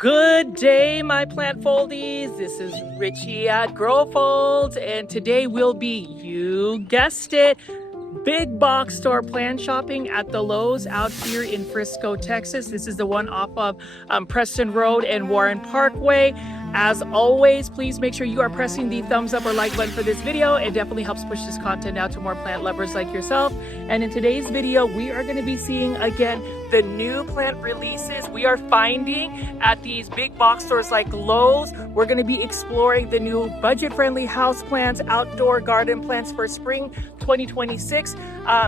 Good day, my plant foldies. This is Richie at Growfolds, and today will be, you guessed it, big box store plant shopping at the Lowe's out here in Frisco, Texas. This is the one off of Preston Road and Warren Parkway. As always, please make sure you are pressing the thumbs up or like button for this video. It definitely helps push this content out to more plant lovers like yourself. And in today's video, we are going to be seeing again the new plant releases we are finding at these big box stores like Lowe's. We're going to be exploring the new budget-friendly house plants, outdoor garden plants for spring 2026.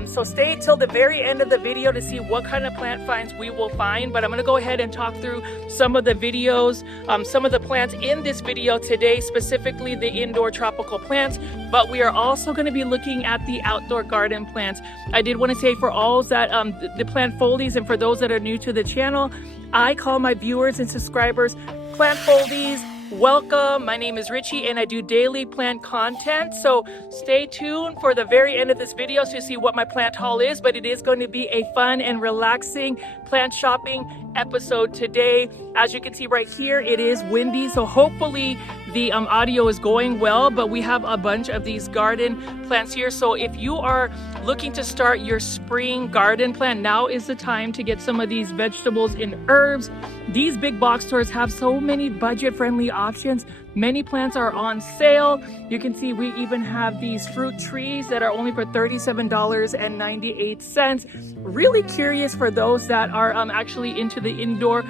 So stay till the very end of the video to see what kind of plant finds we will find. But I'm going to go ahead and talk through some of the videos, some of the plants in this video today, specifically the indoor tropical plants. But we are also going to be looking at the outdoor garden plants. I did want to say for all that the plant foldies, and for those that are new to the channel, I call my viewers and subscribers plant foldies. Welcome. My name is Richie and I do daily plant content. So stay tuned for the very end of this video to see what my plant haul is, but it is going to be a fun and relaxing plant shopping episode today. As you can see right here, it is windy, so hopefully the audio is going well, but we have a bunch of these garden plants here. So if you are looking to start your spring garden plant, now is the time to get some of these vegetables and herbs. These big box stores have so many budget-friendly options. Many plants are on sale. You can see we even have these fruit trees that are only for $37.98. Really curious for those that are actually into the indoor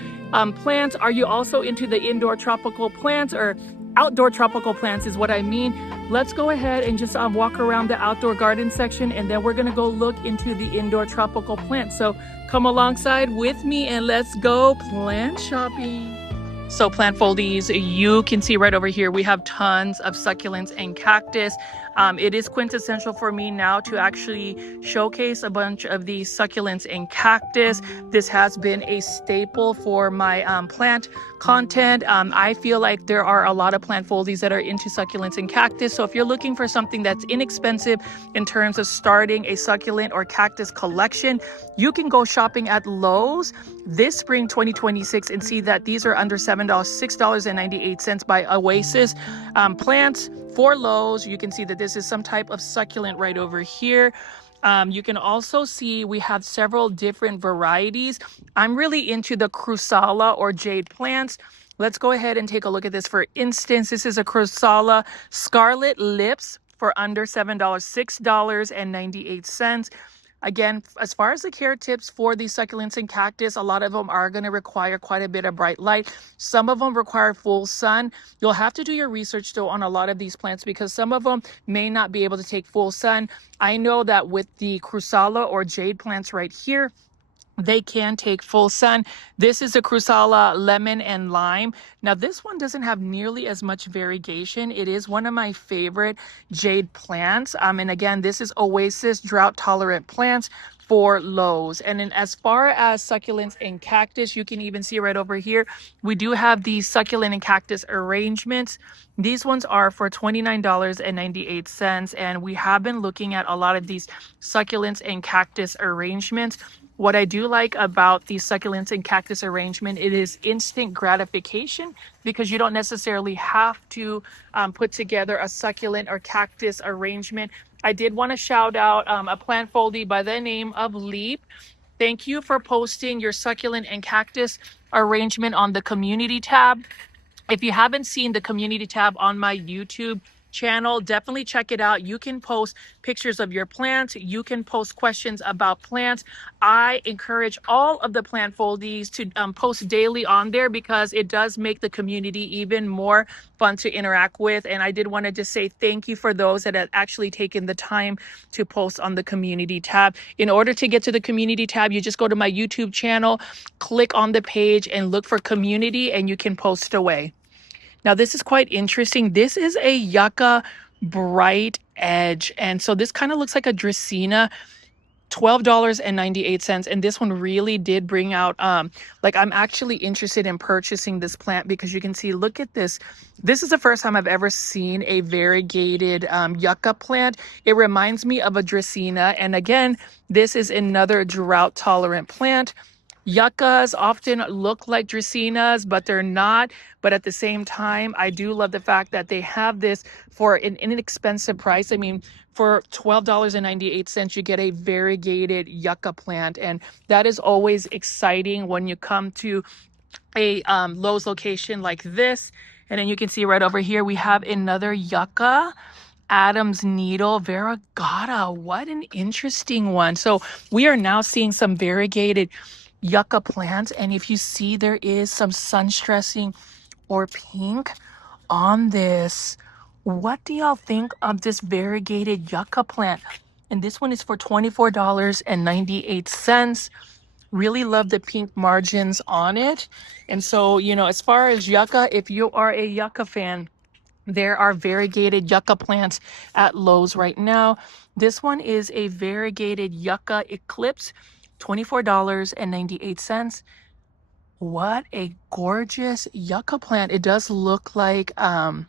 plants. Are you also into the indoor tropical plants, or outdoor tropical plants is what I mean? Let's go ahead and just walk around the outdoor garden section, and then we're gonna go look into the indoor tropical plants. So come alongside with me and let's go plant shopping. So plant foldies, you can see right over here, we have tons of succulents and cactus. It is quintessential for me now to actually showcase a bunch of these succulents and cactus. This has been a staple for my plant content. I feel like there are a lot of plant foldies that are into succulents and cactus. So if you're looking for something that's inexpensive in terms of starting a succulent or cactus collection, you can go shopping at Lowe's this spring 2026 and see that these are under $7, $6.98 by Oasis plants. For Lowe's, you can see that this is some type of succulent right over here. You can also see we have several different varieties. I'm really into the Crusala or jade plants. Let's go ahead and take a look at this. For instance, this is a Crusala Scarlet Lips for under $7, $6.98. Again, as far as the care tips for these succulents and cactus, a lot of them are going to require quite a bit of bright light. Some of them require full sun. You'll have to do your research though on a lot of these plants because some of them may not be able to take full sun. I know that with the Crusala or jade plants right here, they can take full sun. This is a Crusala Lemon and Lime. Now this one doesn't have nearly as much variegation. It is one of my favorite jade plants. And again, this is Oasis drought tolerant plants for Lowe's. And then as far as succulents and cactus, you can even see right over here, we do have these succulent and cactus arrangements. These ones are for $29.98. And we have been looking at a lot of these succulents and cactus arrangements. What I do like about the succulents and cactus arrangement, it is instant gratification because you don't necessarily have to put together a succulent or cactus arrangement. I did want to shout out a plant foldie by the name of Leap. Thank you for posting your succulent and cactus arrangement on the community tab. If you haven't seen the community tab on my YouTube channel, definitely check it out. You can post pictures of your plants. You can post questions about plants. I encourage all of the plant foldies to post daily on there because it does make the community even more fun to interact with. And I did want to just say thank you for those that have actually taken the time to post on the community tab. In order to get to the community tab, you just go to my YouTube channel, click on the page and look for community and you can post away. Now, this is quite interesting. This is a yucca bright edge. And so this kind of looks like a Dracaena, $12.98. And this one really did bring out, like I'm actually interested in purchasing this plant because you can see, look at this. This is the first time I've ever seen a variegated yucca plant. It reminds me of a Dracaena. And again, this is another drought tolerant plant. Yuccas often look like dracaenas, but they're not. But at the same time, I do love the fact that they have this for an inexpensive price. I mean, for $12.98, you get a variegated yucca plant. And that is always exciting when you come to a Lowe's location like this. And then you can see right over here, we have another yucca. Adam's needle, variegata. What an interesting one. So we are now seeing some variegated yucca plants. And if you see, there is some sun stressing or pink on this. What do y'all think of this variegated yucca plant? And this one is for $24.98. Really love the pink margins on it. And so, you know, as far as yucca, if you are a yucca fan, there are variegated yucca plants at Lowe's right now. This one is a variegated yucca eclipse, $24.98. What a gorgeous yucca plant. It does look like a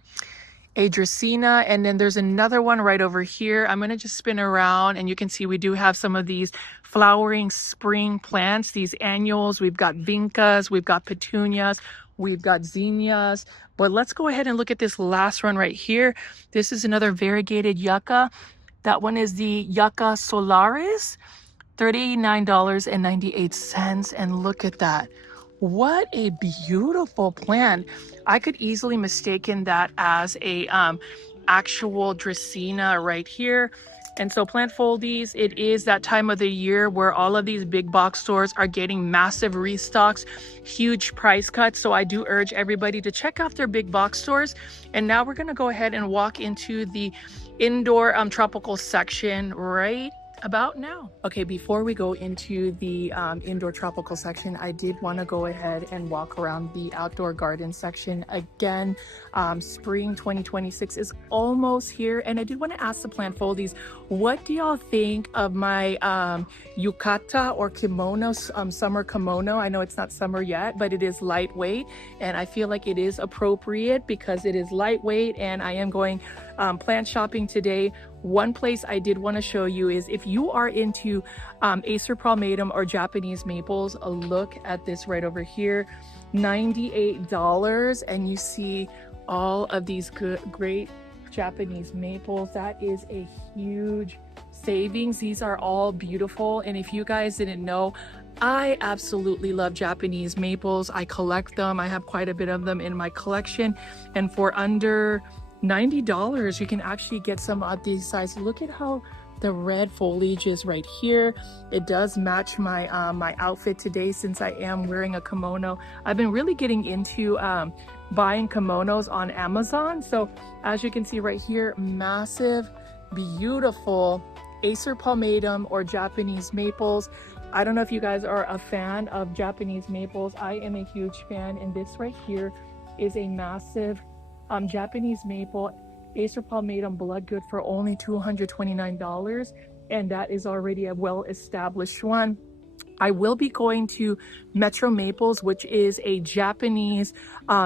dracaena, and then there's another one right over here. I'm going to just spin around and you can see we do have some of these flowering spring plants, these annuals. We've got vincas, we've got petunias, we've got zinnias. But let's go ahead and look at this last one right here. This is another variegated yucca. That one is the Yucca Solaris, $39.98. And look at that. What a beautiful plant. I could easily mistaken that as a actual dracaena right here. And so plant foldies, it is that time of the year where all of these big box stores are getting massive restocks, huge price cuts. So I do urge everybody to check out their big box stores. And now we're going to go ahead and walk into the indoor tropical section right about now. Okay, before we go into the indoor tropical section, I did want to go ahead and walk around the outdoor garden section again. Spring 2026 is almost here, and I did want to ask the plant foldies, what do y'all think of my yukata or kimono, summer kimono? I know it's not summer yet, but it is lightweight, and I feel like it is appropriate because it is lightweight, and I am going plant shopping today. One place I did want to show you is if you are into Acer Palmatum or Japanese maples, a look at this right over here, $98, and you see all of these great Japanese maples. That is a huge savings. These are all beautiful, and if you guys didn't know, I absolutely love Japanese maples. I collect them. I have quite a bit of them in my collection, and for under $90 you can actually get some of these sizes. Look at how the red foliage is right here. It does match my my outfit today since I am wearing a kimono. I've been really getting into buying kimonos on Amazon. So as you can see right here, massive, beautiful Acer Palmatum or Japanese maples. I don't know if you guys are a fan of Japanese maples. I am a huge fan, and this right here is a massive Japanese maple Acer Palmatum bloodgood for only $229, and that is already a well-established one. I will be going to Metro Maples, which is a Japanese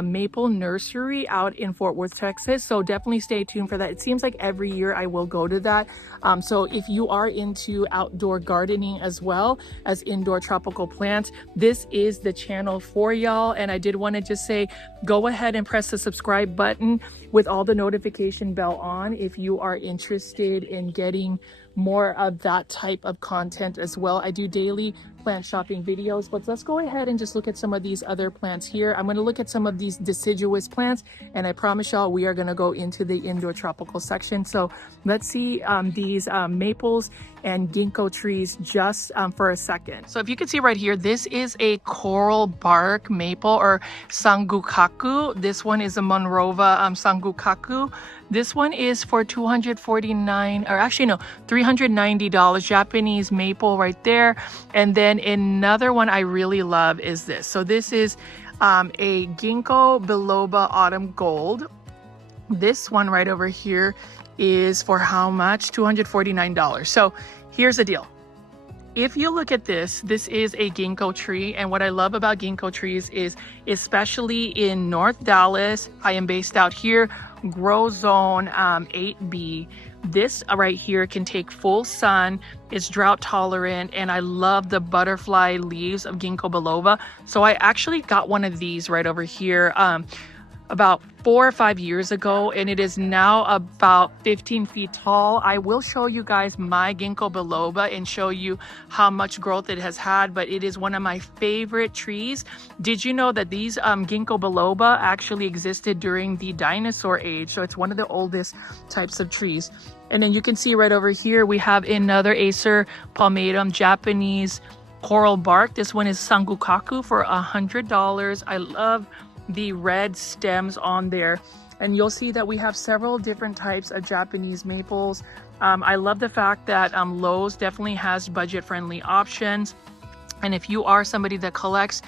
maple nursery out in Fort Worth, Texas. So definitely stay tuned for that. It seems like every year I will go to that. So if you are into outdoor gardening as well as indoor tropical plants, this is the channel for y'all. And I did want to just say, go ahead and press the subscribe button with all the notification bell on if you are interested in getting more of that type of content as well. I do daily plant shopping videos, but let's go ahead and just look at some of these other plants here. I'm going to look at some of these deciduous plants, and I promise y'all we are going to go into the indoor tropical section. So let's see these maples and ginkgo trees just for a second. So if you can see right here, this is a coral bark maple or sangukaku. This one is a Monrova sangukaku. This one is for $390 Japanese maple right there. And then another one I really love is this. So this is a ginkgo biloba autumn gold. This one right over here is for how much? $249. So here's the deal. If you look at this, this is a ginkgo tree. And what I love about ginkgo trees is, especially in North Dallas, I am based out here, Grow Zone 8B. This right here can take full sun, it's drought tolerant, and I love the butterfly leaves of ginkgo biloba. So I actually got one of these right over here about 4 or 5 years ago, and it is now about 15 feet tall. I will show you guys my ginkgo biloba and show you how much growth it has had, but it is one of my favorite trees. Did you know that these ginkgo biloba actually existed during the dinosaur age? So it's one of the oldest types of trees. And then you can see right over here we have another Acer Palmatum Japanese coral bark. This one is Sangukaku for $100. I love the red stems on there, and you'll see that we have several different types of Japanese maples. I love the fact that Lowe's definitely has budget-friendly options, and if you are somebody that collects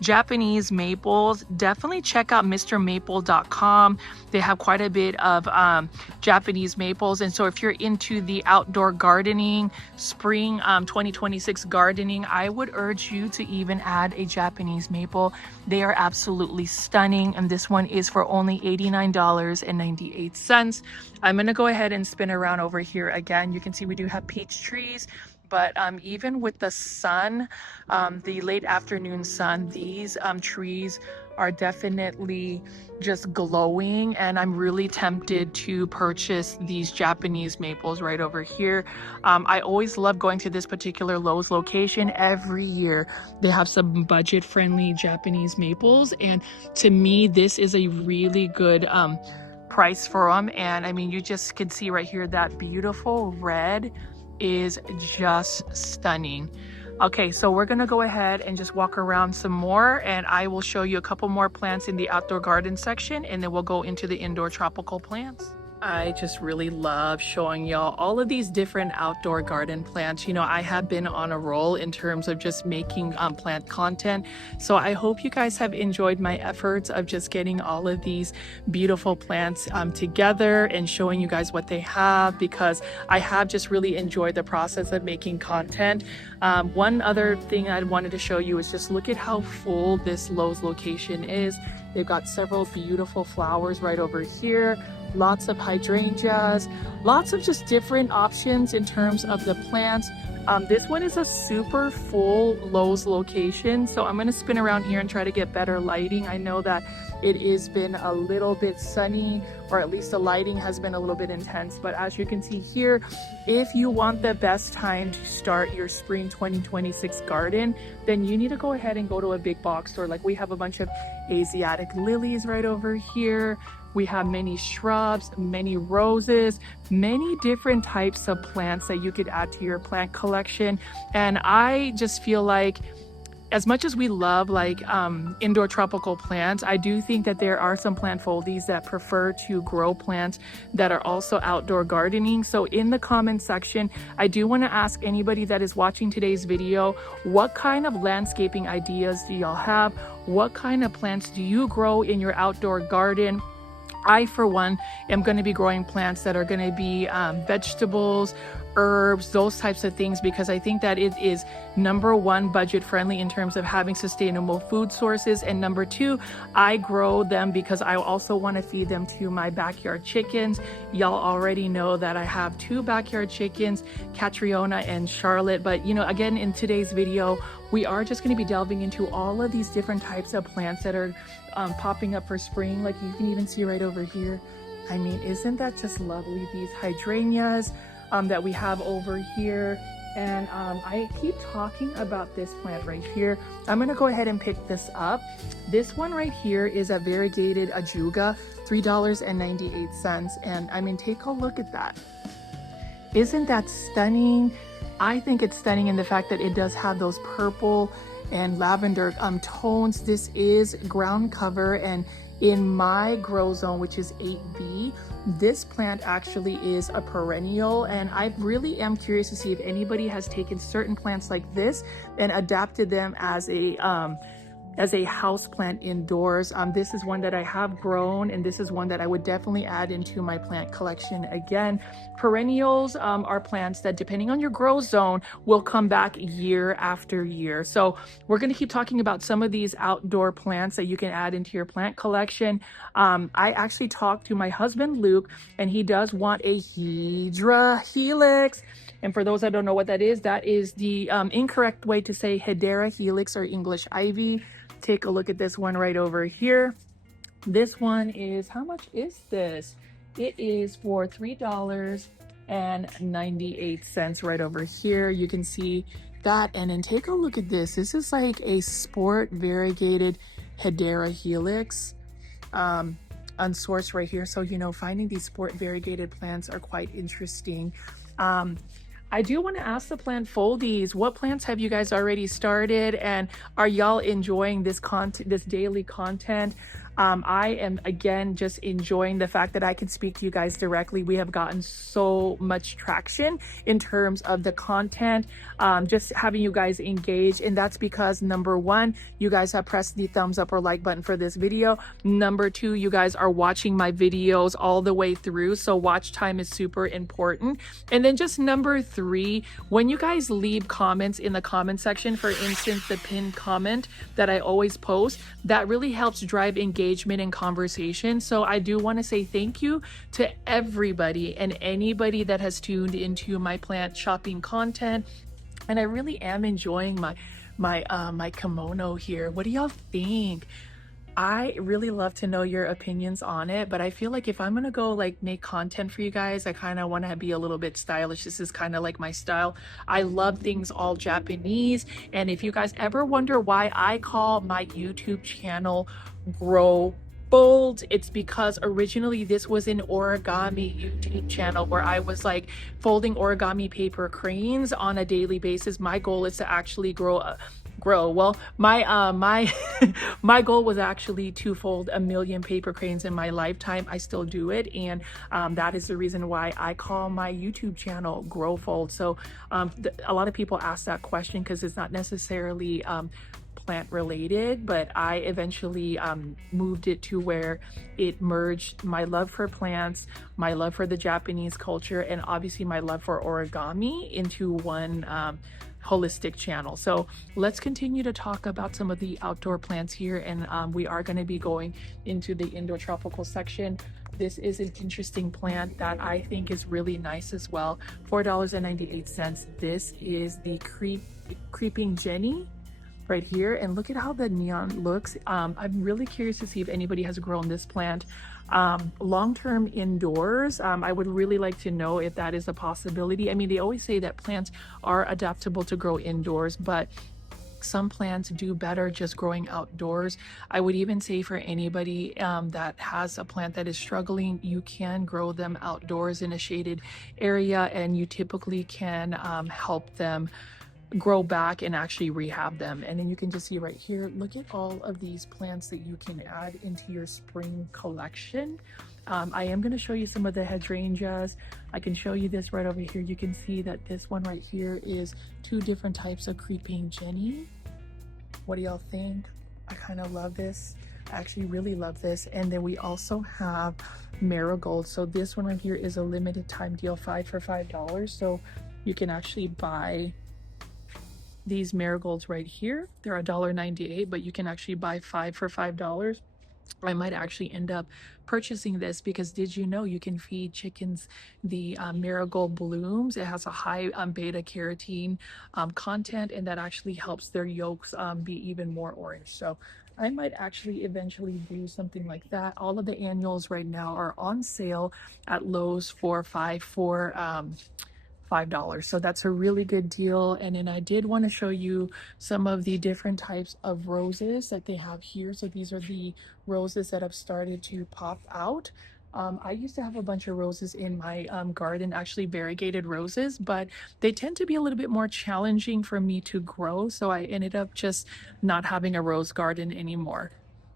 Japanese maples, definitely check out mrmaple.com. They have quite a bit of Japanese maples, and so if you're into the outdoor gardening, spring 2026 gardening, I would urge you to even add a Japanese maple. They are absolutely stunning, and this one is for only $89.98. I'm gonna go ahead and spin around over here again. You can see we do have peach trees, but even with the sun, the late afternoon sun, these trees are definitely just glowing, and I'm really tempted to purchase these Japanese maples right over here. I always love going to this particular Lowe's location. Every year they have some budget-friendly Japanese maples, and to me this is a really good price for them. And I mean, you just can see right here that beautiful red is just stunning. Okay, so we're gonna go ahead and just walk around some more, and I will show you a couple more plants in the outdoor garden section, and then we'll go into the indoor tropical plants. I just really love showing y'all all of these different outdoor garden plants. You know, I have been on a roll in terms of just making plant content. So I hope you guys have enjoyed my efforts of just getting all of these beautiful plants together and showing you guys what they have, because I have just really enjoyed the process of making content. One other thing I wanted to show you is just look at how full this Lowe's location is. They've got several beautiful flowers right over here. Lots of hydrangeas, lots of just different options in terms of the plants. This one is a super full Lowe's location, so I'm going to spin around here and try to get better lighting. I know that it has been a little bit sunny, or at least the lighting has been a little bit intense, but as you can see here, if you want the best time to start your spring 2026 garden, then you need to go ahead and go to a big box store. Like we have a bunch of Asiatic lilies right over here. We have many shrubs, many roses, many different types of plants that you could add to your plant collection. And I just feel like, as much as we love like indoor tropical plants, I do think that there are some plant foldies that prefer to grow plants that are also outdoor gardening. So in the comment section, I do want to ask anybody that is watching today's video, what kind of landscaping ideas do y'all have? What kind of plants do you grow in your outdoor garden? I, for one, am going to be growing plants that are going to be vegetables, herbs, those types of things, because I think that it is number one, budget friendly in terms of having sustainable food sources, and number two, I grow them because I also want to feed them to my backyard chickens. Y'all already know that I have 2 backyard chickens, Catriona and Charlotte. But you know, again, in today's video, we are just going to be delving into all of these different types of plants that are popping up for spring. Like you can even see right over here. I mean, isn't that just lovely? These hydrangeas that we have over here. And I keep talking about this plant right here. I'm gonna go ahead and pick this up. This one right here is a variegated ajuga, $3.98. And I mean, take a look at that. Isn't that stunning? I think it's stunning in the fact that it does have those purple and lavender tones. This is ground cover, and in my grow zone, which is 8B, this plant actually is a perennial, and I really am curious to see if anybody has taken certain plants like this and adapted them as a as a house plant indoors. This is one that I have grown, and this is one that I would definitely add into my plant collection again. Perennials are plants that, depending on your grow zone, will come back year after year. So we're going to keep talking about some of these outdoor plants that you can add into your plant collection. I actually talked to my husband Luke, and he does want a Hedera helix. And for those that don't know what that is the incorrect way to say Hedera helix, or English ivy. Take a look at this one right over here. This one is, how much is this? It is for $3.98 right over here. You can see that. And then take a look at this. This is like a sport variegated Hedera helix. Unsourced right here. So, you know, finding these sport variegated plants are quite interesting. I do want to ask the plant foldies, what plants have you guys already started, and are y'all enjoying this content, this daily content? I am, again, just enjoying the fact that I can speak to you guys directly. We have gotten so much traction in terms of the content, just having you guys engage. And that's because, number one, you guys have pressed the thumbs up or like button for this video. Number two, you guys are watching my videos all the way through. So watch time is super important. And then just number three, when you guys leave comments in the comment section, for instance, the pinned comment that I always post, that really helps drive engagement and conversation. So I do want to say thank you to everybody and anybody that has tuned into my plant shopping content. And I really am enjoying my kimono here. What do y'all think? I really love to know your opinions on it, but I feel like if I'm gonna go like make content for you guys, I kind of want to be a little bit stylish. This is kind of like my style. I love things all Japanese. And if you guys ever wonder why I call my YouTube channel Grow Bold, it's because originally this was an origami YouTube channel where I was like folding origami paper cranes on a daily basis. My goal is to actually grow well, my my goal was actually to fold 1 million paper cranes in my lifetime. I still do it, and that is the reason why I call my YouTube channel Grow Fold. So a lot of people ask that question because it's not necessarily plant related, but I eventually moved it to where it merged my love for plants, my love for the Japanese culture, and obviously my love for origami into one holistic channel. So let's continue to talk about some of the outdoor plants here, and we are going to be going into the indoor tropical section. This is an interesting plant that I think is really nice as well. $4.98. This is the creeping Jenny right here, and look at how the neon looks. I'm really curious to see if anybody has grown this plant long-term indoors. I would really like to know if that is a possibility. I mean, they always say that plants are adaptable to grow indoors, but some plants do better just growing outdoors. I would even say for anybody that has a plant that is struggling, you can grow them outdoors in a shaded area, and you typically can help them grow back and actually rehab them. And then you can just see right here, look at all of these plants that you can add into your spring collection. I am going to show you some of the hydrangeas. I can show you this right over here. You can see that this one right here is 2 different types of creeping Jenny. What do y'all think? I kind of love this. I actually really love this. And then we also have marigold. So this one right here is a limited time deal, 5 for $5. So you can actually buy these marigolds right here. They're $1.98, but you can actually buy 5 for $5. I might actually end up purchasing this because did you know you can feed chickens the marigold blooms? It has a high beta carotene content, and that actually helps their yolks be even more orange. So I might actually eventually do something like that. All of the annuals right now are on sale at Lowe's for $5. So that's a really good deal. And then I did want to show you some of the different types of roses that they have here. So these are the roses that have started to pop out. I used to have a bunch of roses in my garden, actually variegated roses, but they tend to be a little bit more challenging for me to grow. So I ended up just not having a rose garden anymore.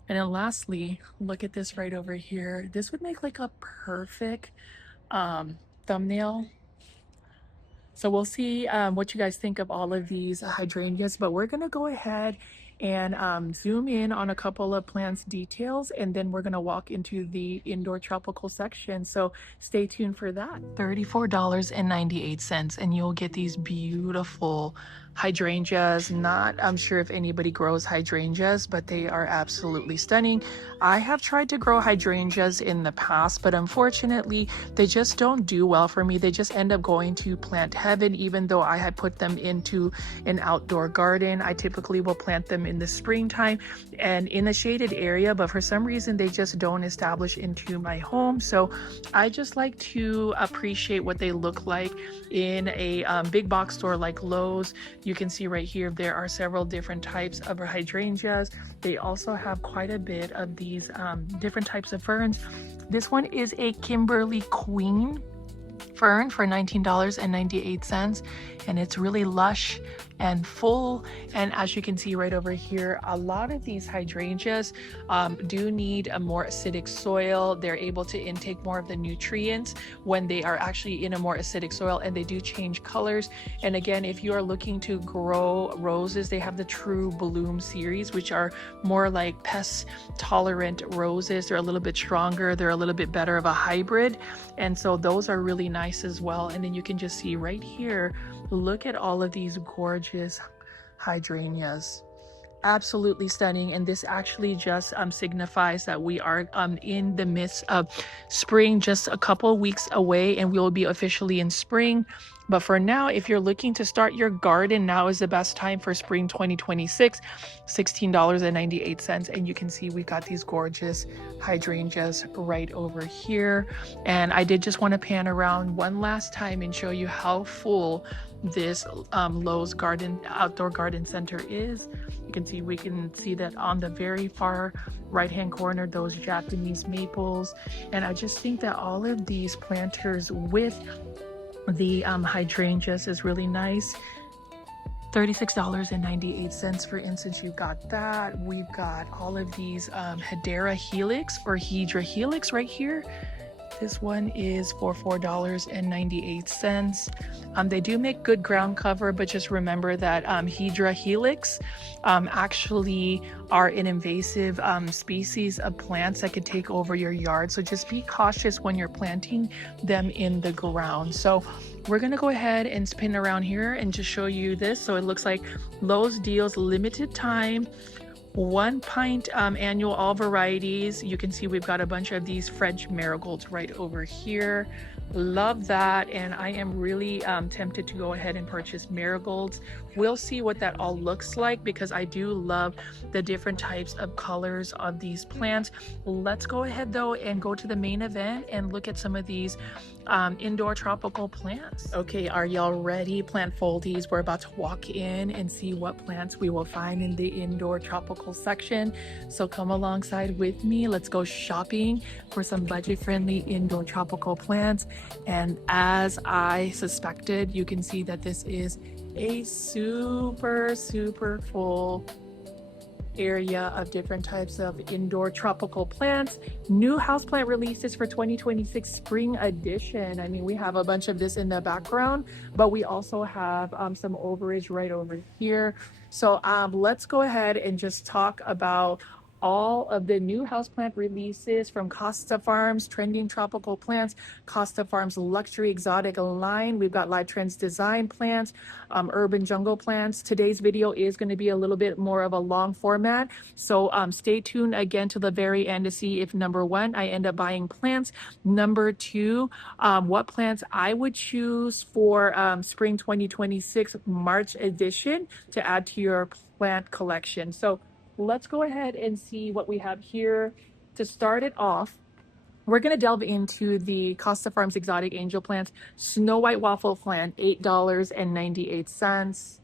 And then lastly, look at this right over here. This would make like a perfect thumbnail. So we'll see what you guys think of all of these hydrangeas, but we're going to go ahead and zoom in on a couple of plants details, and then we're going to walk into the indoor tropical section. So stay tuned for that. $34.98, and you'll get these beautiful hydrangeas. I'm sure if anybody grows hydrangeas, but they are absolutely stunning. I have tried to grow hydrangeas in the past, but unfortunately they just don't do well for me. They just end up going to plant heaven. Even though I had put them into an outdoor garden, I typically will plant them in the springtime and in a shaded area, but for some reason they just don't establish into my home. So I just like to appreciate what they look like in a big box store like Lowe's. You can see right here there are several different types of hydrangeas. They also have quite a bit of these different types of ferns. This one is a Kimberly Queen fern for $19.98, and it's really lush and full. And as you can see right over here, a lot of these hydrangeas do need a more acidic soil. They're able to intake more of the nutrients when they are actually in a more acidic soil, and they do change colors. And again, if you are looking to grow roses, they have the True Bloom series, which are more like pest tolerant roses. They're a little bit stronger, they're a little bit better of a hybrid, and so those are really nice as well. And then you can just see right here, look at all of these gorgeous hydrangeas, absolutely stunning. And this actually just signifies that we are in the midst of spring, just a couple weeks away, and we will be officially in spring. But for now, if you're looking to start your garden, now is the best time for spring 2026. $16.98, and you can see we got these gorgeous hydrangeas right over here. And I did just want to pan around one last time and show you how full this Lowe's outdoor garden center is. You can see, we can see that on the very far right hand corner, those Japanese maples. And I just think that all of these planters with the hydrangeas is really nice. $36.98, for instance. You've got that. We've got all of these Hedera Helix or Hydra Helix right here. This one is for $4.98. They do make good ground cover, but just remember that Hydra Helix actually are an invasive species of plants that could take over your yard. So just be cautious when you're planting them in the ground. So we're gonna go ahead and spin around here and just show you this. So it looks like Lowe's deals limited time, 1 pint annual, all varieties. You can see we've got a bunch of these French marigolds right over here. Love that. And I am really tempted to go ahead and purchase marigolds. We'll see what that all looks like, because I do love the different types of colors of these plants. Let's go ahead though and go to the main event and look at some of these indoor tropical plants. Okay, are y'all ready, plant foldies? We're about to walk in and see what plants we will find in the indoor tropical section. So come alongside with me. Let's go shopping for some budget-friendly indoor tropical plants. And as I suspected, you can see that this is a super full area of different types of indoor tropical plants. New houseplant releases for 2026 spring edition. I mean, we have a bunch of this in the background, but we also have some overage right over here. So let's go ahead and just talk about all of the new houseplant releases from Costa Farms, trending tropical plants, Costa Farms luxury exotic line. We've got Live Trends design plants, urban jungle plants. Today's video is going to be a little bit more of a long format, so stay tuned again to the very end to see if, number one, I end up buying plants, number two, what plants I would choose for spring 2026 March edition to add to your plant collection. So let's go ahead and see what we have here. To start it off, we're going to delve into the Costa Farms exotic angel plants. Snow White waffle plant, $8.98.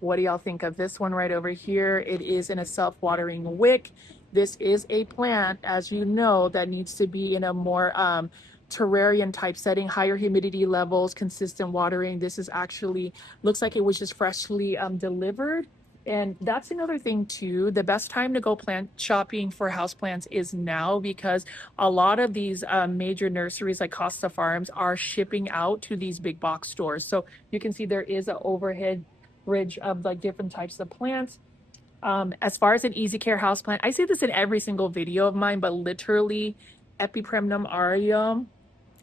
What do y'all think of this one right over here? It is in a self-watering wick. This is a plant, as you know, that needs to be in a more terrarium type setting, higher humidity levels, consistent watering. This is actually, looks like it was just freshly delivered. And that's another thing too. The best time to go plant shopping for houseplants is now, because a lot of these major nurseries like Costa Farms are shipping out to these big box stores. So you can see there is an overhead bridge of like different types of plants. As far as an easy care houseplant, I say this in every single video of mine, but literally Epipremnum aureum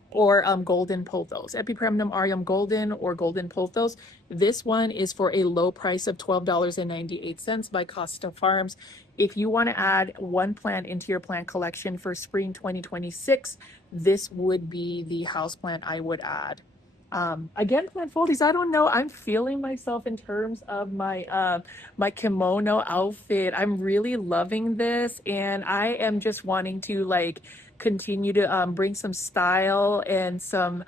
or golden pothos. Epipremnum aureum golden or golden pothos. This one is for a low price of $12.98 by Costa Farms. If you want to add one plant into your plant collection for spring 2026, this would be the house plant I would add. Again, plant foldies, I don't know. I'm feeling myself in terms of my kimono outfit. I'm really loving this, and I am just wanting to like continue to bring some style and some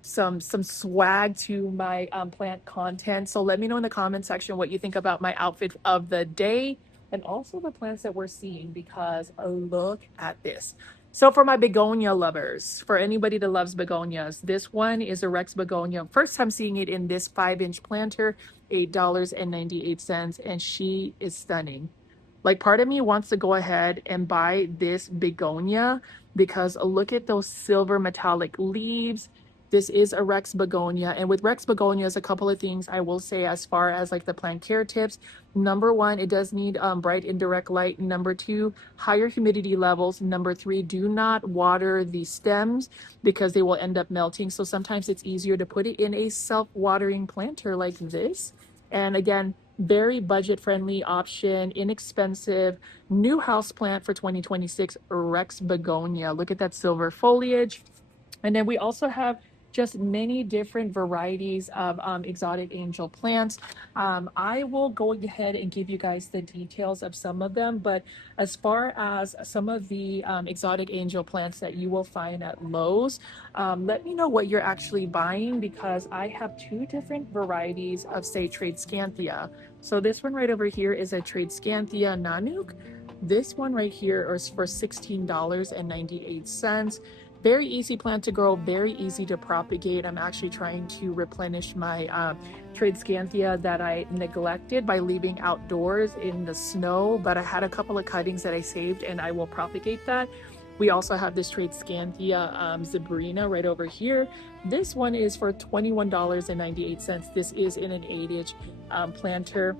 swag to my plant content. So let me know in the comment section what you think about my outfit of the day and also the plants that we're seeing, because look at this. So for my begonia lovers, for anybody that loves begonias, this one is a Rex begonia. First time seeing it in this 5-inch planter, $8.98, and she is stunning. Like, part of me wants to go ahead and buy this begonia because look at those silver metallic leaves. This is a Rex begonia, and with Rex begonias, a couple of things I will say as far as like the plant care tips. Number one, it does need bright indirect light. Number two, higher humidity levels. Number three, do not water the stems because they will end up melting. So sometimes it's easier to put it in a self-watering planter like this. And again, very budget friendly option, inexpensive, new house plant for 2026, Rex begonia. Look at that silver foliage. And then we also have just many different varieties of exotic angel plants. I will go ahead and give you guys the details of some of them, but as far as some of the exotic angel plants that you will find at Lowe's, let me know what you're actually buying, because I have two different varieties of, say, Tradescanthia. So this one right over here is a Tradescanthia Nanook. This one right here is for $16.98. Very easy plant to grow, very easy to propagate. I'm actually trying to replenish my Tradescanthia that I neglected by leaving outdoors in the snow, but I had a couple of cuttings that I saved and I will propagate that. We also have this Tradescanthia Zebrina right over here. This one is for $21.98. This is in an 8-inch planter.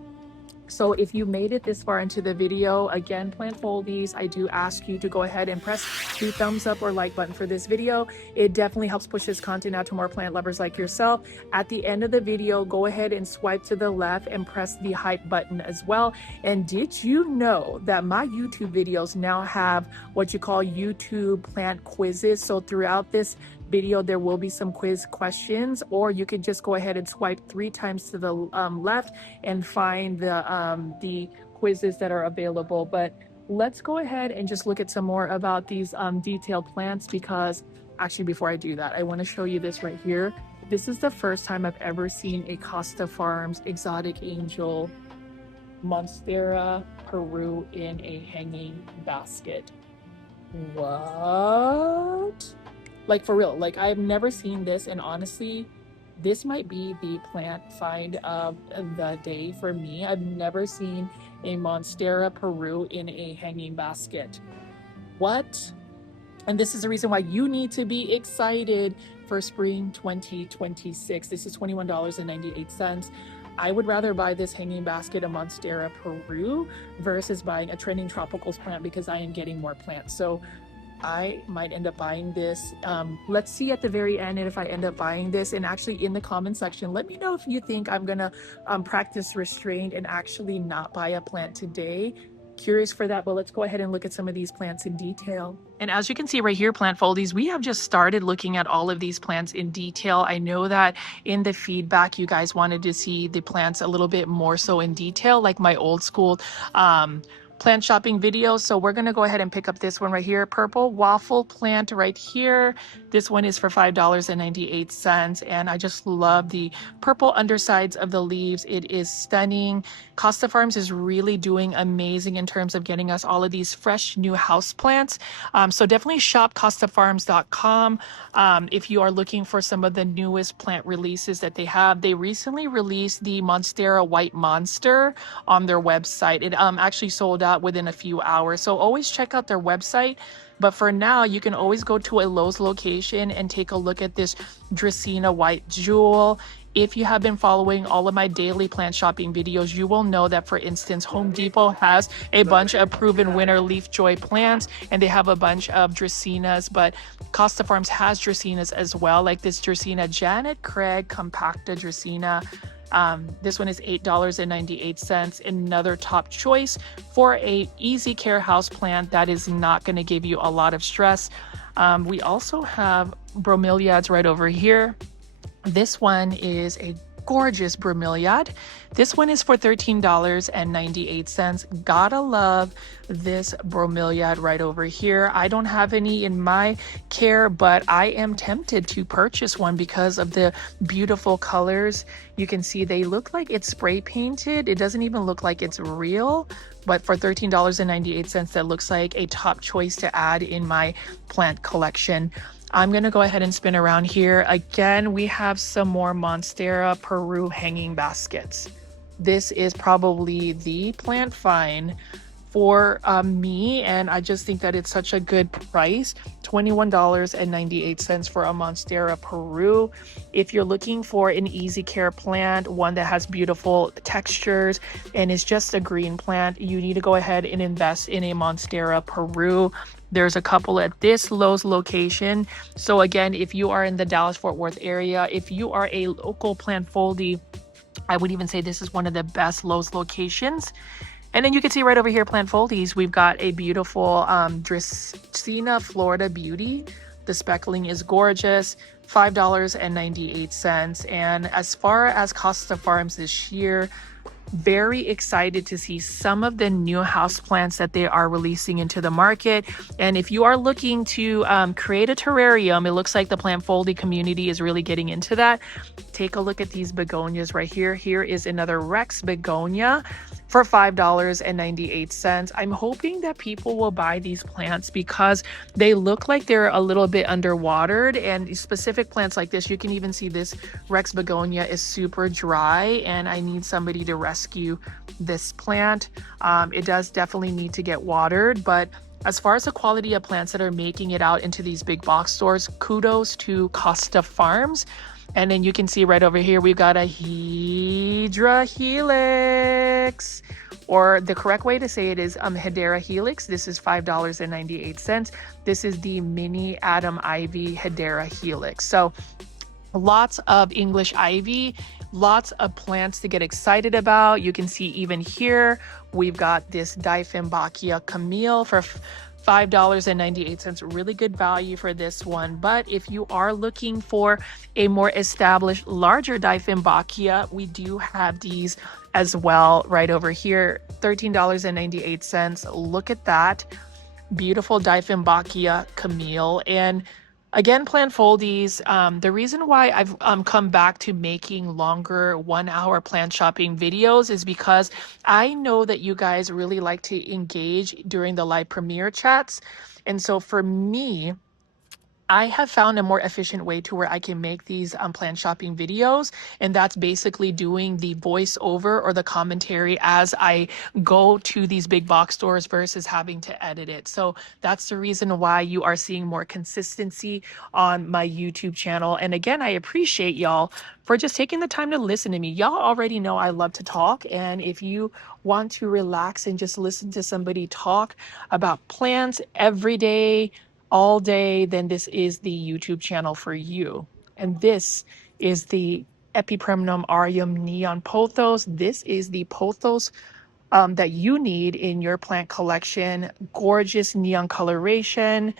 So if you made it this far into the video, again, plant foldies, I do ask you to go ahead and press the thumbs up or like button for this video. It definitely helps push this content out to more plant lovers like yourself. At the end of the video, go ahead and swipe to the left and press the hype button as well. And did you know that my YouTube videos now have what you call YouTube plant quizzes? So throughout this video, there will be some quiz questions, or you could just go ahead and swipe 3 times to the left and find the quizzes that are available. But let's go ahead and just look at some more about these detailed plants, because actually before I do that, I want to show you this right here. This is the first time I've ever seen a Costa Farms exotic angel Monstera Peru in a hanging basket. What? Like, for real, like, I've never seen this, and honestly, this might be the plant find of the day for me. I've never seen a Monstera Peru in a hanging basket. What? And this is the reason why you need to be excited for spring 2026. This is $21.98. I would rather buy this hanging basket of Monstera Peru versus buying a trending tropicals plant, because I am getting more plants. So I might end up buying this. Let's see at the very end, and if I end up buying this, and actually in the comment section, let me know if you think I'm gonna practice restraint and actually not buy a plant today. Curious for that, but let's go ahead and look at some of these plants in detail. And as you can see right here, plant foldies, we have just started looking at all of these plants in detail. I know that in the feedback, you guys wanted to see the plants a little bit more so in detail, like my old school plant shopping videos. So we're going to go ahead and pick up this one right here, purple waffle plant right here. This one is for $5.98, and I just love the purple undersides of the leaves. It is stunning. Costa Farms is really doing amazing in terms of getting us all of these fresh new house plants. So definitely shop costafarms.com if you are looking for some of the newest plant releases that they have. They recently released the Monstera White Monster on their website. It actually sold out within a few hours, so always check out their website. But for now, you can always go to a Lowe's location and take a look at this Dracaena White Jewel. If you have been following all of my daily plant shopping videos, you will know that, for instance, Home Depot has a bunch of proven winner leaf joy plants, and they have a bunch of dracaenas, but Costa Farms has dracaenas as well, like this dracaena Janet Craig Compacta Dracaena. This one is $8.98. Another top choice for a easy care house plant that is not going to give you a lot of stress. We also have bromeliads right over here. This one is a gorgeous bromeliad. This one is for $13.98. Gotta love this bromeliad right over here. I don't have any in my care, but I am tempted to purchase one because of the beautiful colors. You can see they look like it's spray painted. It doesn't even look like it's real, but for $13.98, that looks like a top choice to add in my plant collection. I'm going to go ahead and spin around here. Again, we have some more Monstera Peru hanging baskets. This is probably the plant find for me, and I just think that it's such a good price. $21.98 for a Monstera Peru. If you're looking for an easy care plant, one that has beautiful textures and is just a green plant, you need to go ahead and invest in a Monstera Peru. There's a couple at this Lowe's location. So again, if you are in the Dallas-Fort Worth area, if you are a local plant foldie, I would even say this is one of the best Lowe's locations. And then you can see right over here, plant foldies, we've got a beautiful Dracaena Florida Beauty. The speckling is gorgeous, $5.98. And as far as Costa Farms this year, very excited to see some of the new house plants that they are releasing into the market. And if you are looking to create a terrarium, it looks like the plant folding community is really getting into that. Take a look at these begonias right here. Here is another Rex begonia for $5.98. I'm hoping that people will buy these plants because they look like they're a little bit underwatered, and specific plants like this, you can even see this Rex begonia is super dry, and I need somebody to rescue this plant. It does definitely need to get watered, but as far as the quality of plants that are making it out into these big box stores, kudos to Costa Farms. And then you can see right over here, we've got a Hedera Helix, or the correct way to say it is Hedera Helix. This is $5.98. This is the mini Adam Ivy Hedera Helix. So lots of English ivy, lots of plants to get excited about. You can see even here, we've got this Dieffenbachia Camille for $5.98. Really good value for this one. But if you are looking for a more established, larger Dieffenbachia, we do have these as well right over here. $13.98. Look at that. Beautiful Dieffenbachia Camille. And again, plant foldies, the reason why I've come back to making longer 1-hour plant shopping videos is because I know that you guys really like to engage during the live premiere chats. And so for me, I have found a more efficient way to where I can make these plant shopping videos, and that's basically doing the voiceover or the commentary as I go to these big box stores versus having to edit it. So that's the reason why you are seeing more consistency on my YouTube channel. And again, I appreciate y'all for just taking the time to listen to me. Y'all already know I love to talk, and if you want to relax and just listen to somebody talk about plants every day, all day, then this is the YouTube channel for you. And this is the Epipremnum aureum neon pothos. This is the pothos that you need in your plant collection. Gorgeous neon coloration.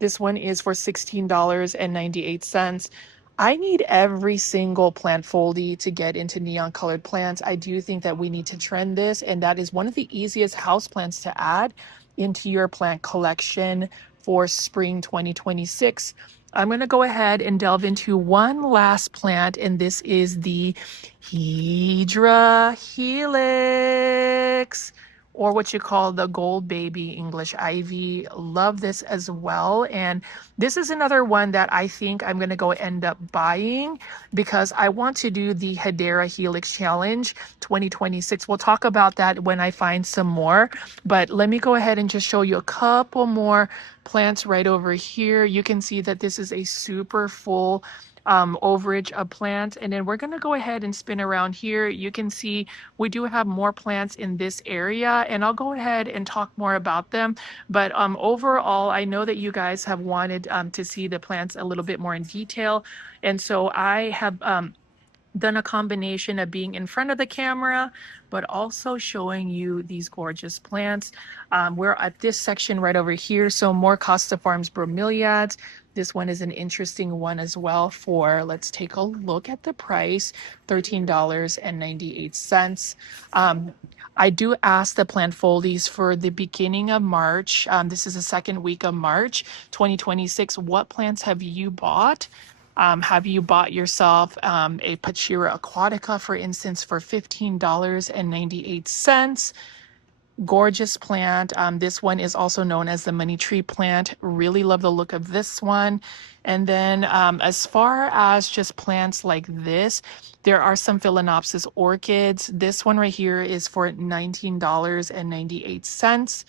This one is for $16.98. I need every single plant foldie to get into neon colored plants. I do think that we need to trend this, and that is one of the easiest house plants to add into your plant collection for spring 2026. I'm going to go ahead and delve into one last plant, and this is the Hedera Helix, or what you call the gold baby English ivy. Love this as well. And this is another one that I think I'm going to go end up buying because I want to do the Hedera Helix Challenge 2026. We'll talk about that when I find some more. But let me go ahead and just show you a couple more plants right over here. You can see that this is a super full overage of plants. And then we're going to go ahead and spin around here. You can see we do have more plants in this area, and I'll go ahead and talk more about them. But overall, I know that you guys have wanted to see the plants a little bit more in detail. And so I have done a combination of being in front of the camera, but also showing you these gorgeous plants. We're at this section right over here. So more Costa Farms bromeliads. This one is an interesting one as well for, let's take a look at the price, $13.98. I do ask the plant foldies for the beginning of March. This is the second week of March, 2026. What plants have you bought? Have you bought yourself a Pachira aquatica, for instance, for $15.98? Gorgeous plant. This one is also known as the money tree plant. Really love the look of this one. And then as far as just plants like this, there are some Phalaenopsis orchids. This one right here is for $19.98.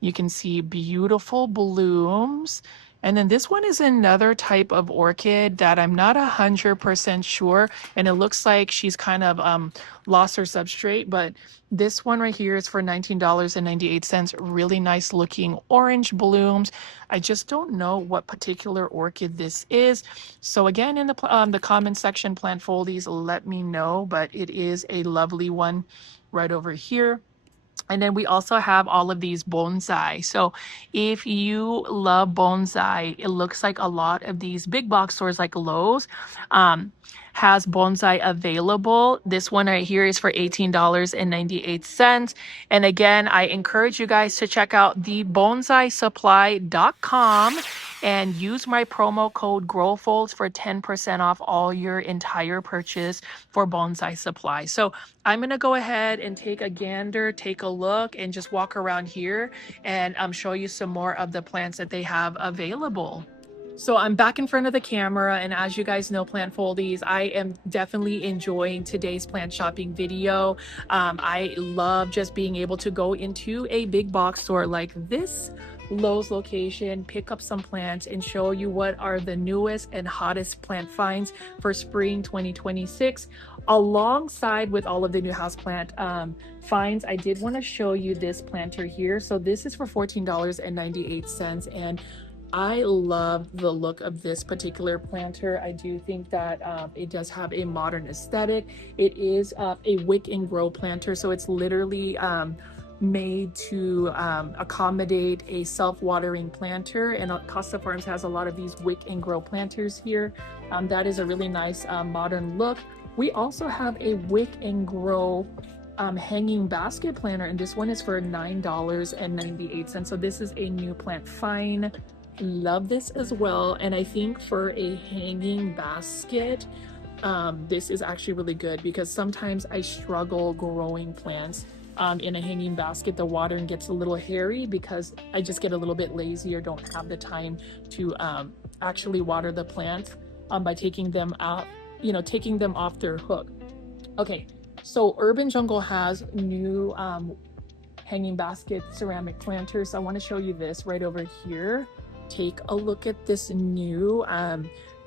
You can see beautiful blooms. And then this one is another type of orchid that I'm not 100% sure. And it looks like she's kind of lost her substrate, but this one right here is for $19.98. Really nice looking orange blooms. I just don't know what particular orchid this is. So again, in the comment section, plant foldies, let me know, but it is a lovely one right over here. And then we also have all of these bonsai. So if you love bonsai, it looks like a lot of these big box stores like Lowe's has bonsai available. This one right here is for $18.98. And again, I encourage you guys to check out the bonsaisupply.com and use my promo code GROWFOLDS for 10% off all your entire purchase for bonsai supply. So I'm going to go ahead and take a gander, take a look, and just walk around here and show you some more of the plants that they have available. So I'm back in front of the camera, and as you guys know, plant foldies, I am definitely enjoying today's plant shopping video. I love just being able to go into a big box store like this Lowe's location, pick up some plants, and show you what are the newest and hottest plant finds for spring 2026. Alongside with all of the new houseplant finds, I did want to show you this planter here. So this is for $14.98, and I love the look of this particular planter. I do think that it does have a modern aesthetic. It is a wick and grow planter, so it's literally made to accommodate a self-watering planter, and Costa Farms has a lot of these wick and grow planters here. That is a really nice modern look. We also have a wick and grow hanging basket planter, and this one is for $9.98. So this is a new plant find. Love this as well. And I think for a hanging basket, this is actually really good, because sometimes I struggle growing plants in a hanging basket. The watering gets a little hairy because I just get a little bit lazy or don't have the time to actually water the plants by taking them out, taking them off their hook. Okay, so Urban Jungle has new hanging basket ceramic planters. I want to show you this right over here. Take a look at this new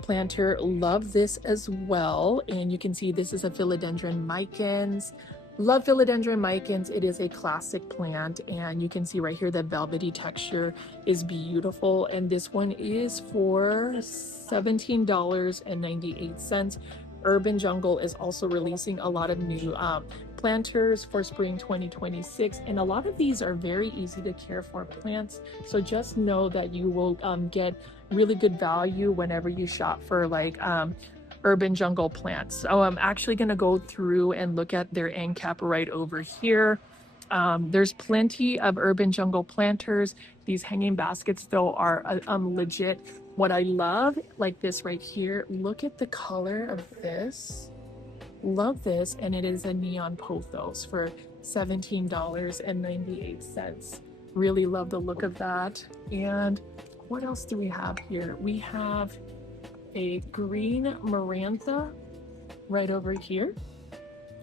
planter. Love this as well. And you can see this is a philodendron micans. Love philodendron micans. It is a classic plant, and you can see right here the velvety texture is beautiful. And this one is for $17.98. Urban Jungle is also releasing a lot of new planters for spring 2026, and a lot of these are very easy to care for plants. So just know that you will get really good value whenever you shop for like Urban Jungle plants. So I'm actually going to go through and look at their end cap right over here. There's plenty of Urban Jungle planters. These hanging baskets though are legit. What I love, like this right here, look at the color of this. Love this, and it is a neon pothos for $17.98. Really love the look of that. And what else do we have here? We have a green marantha right over here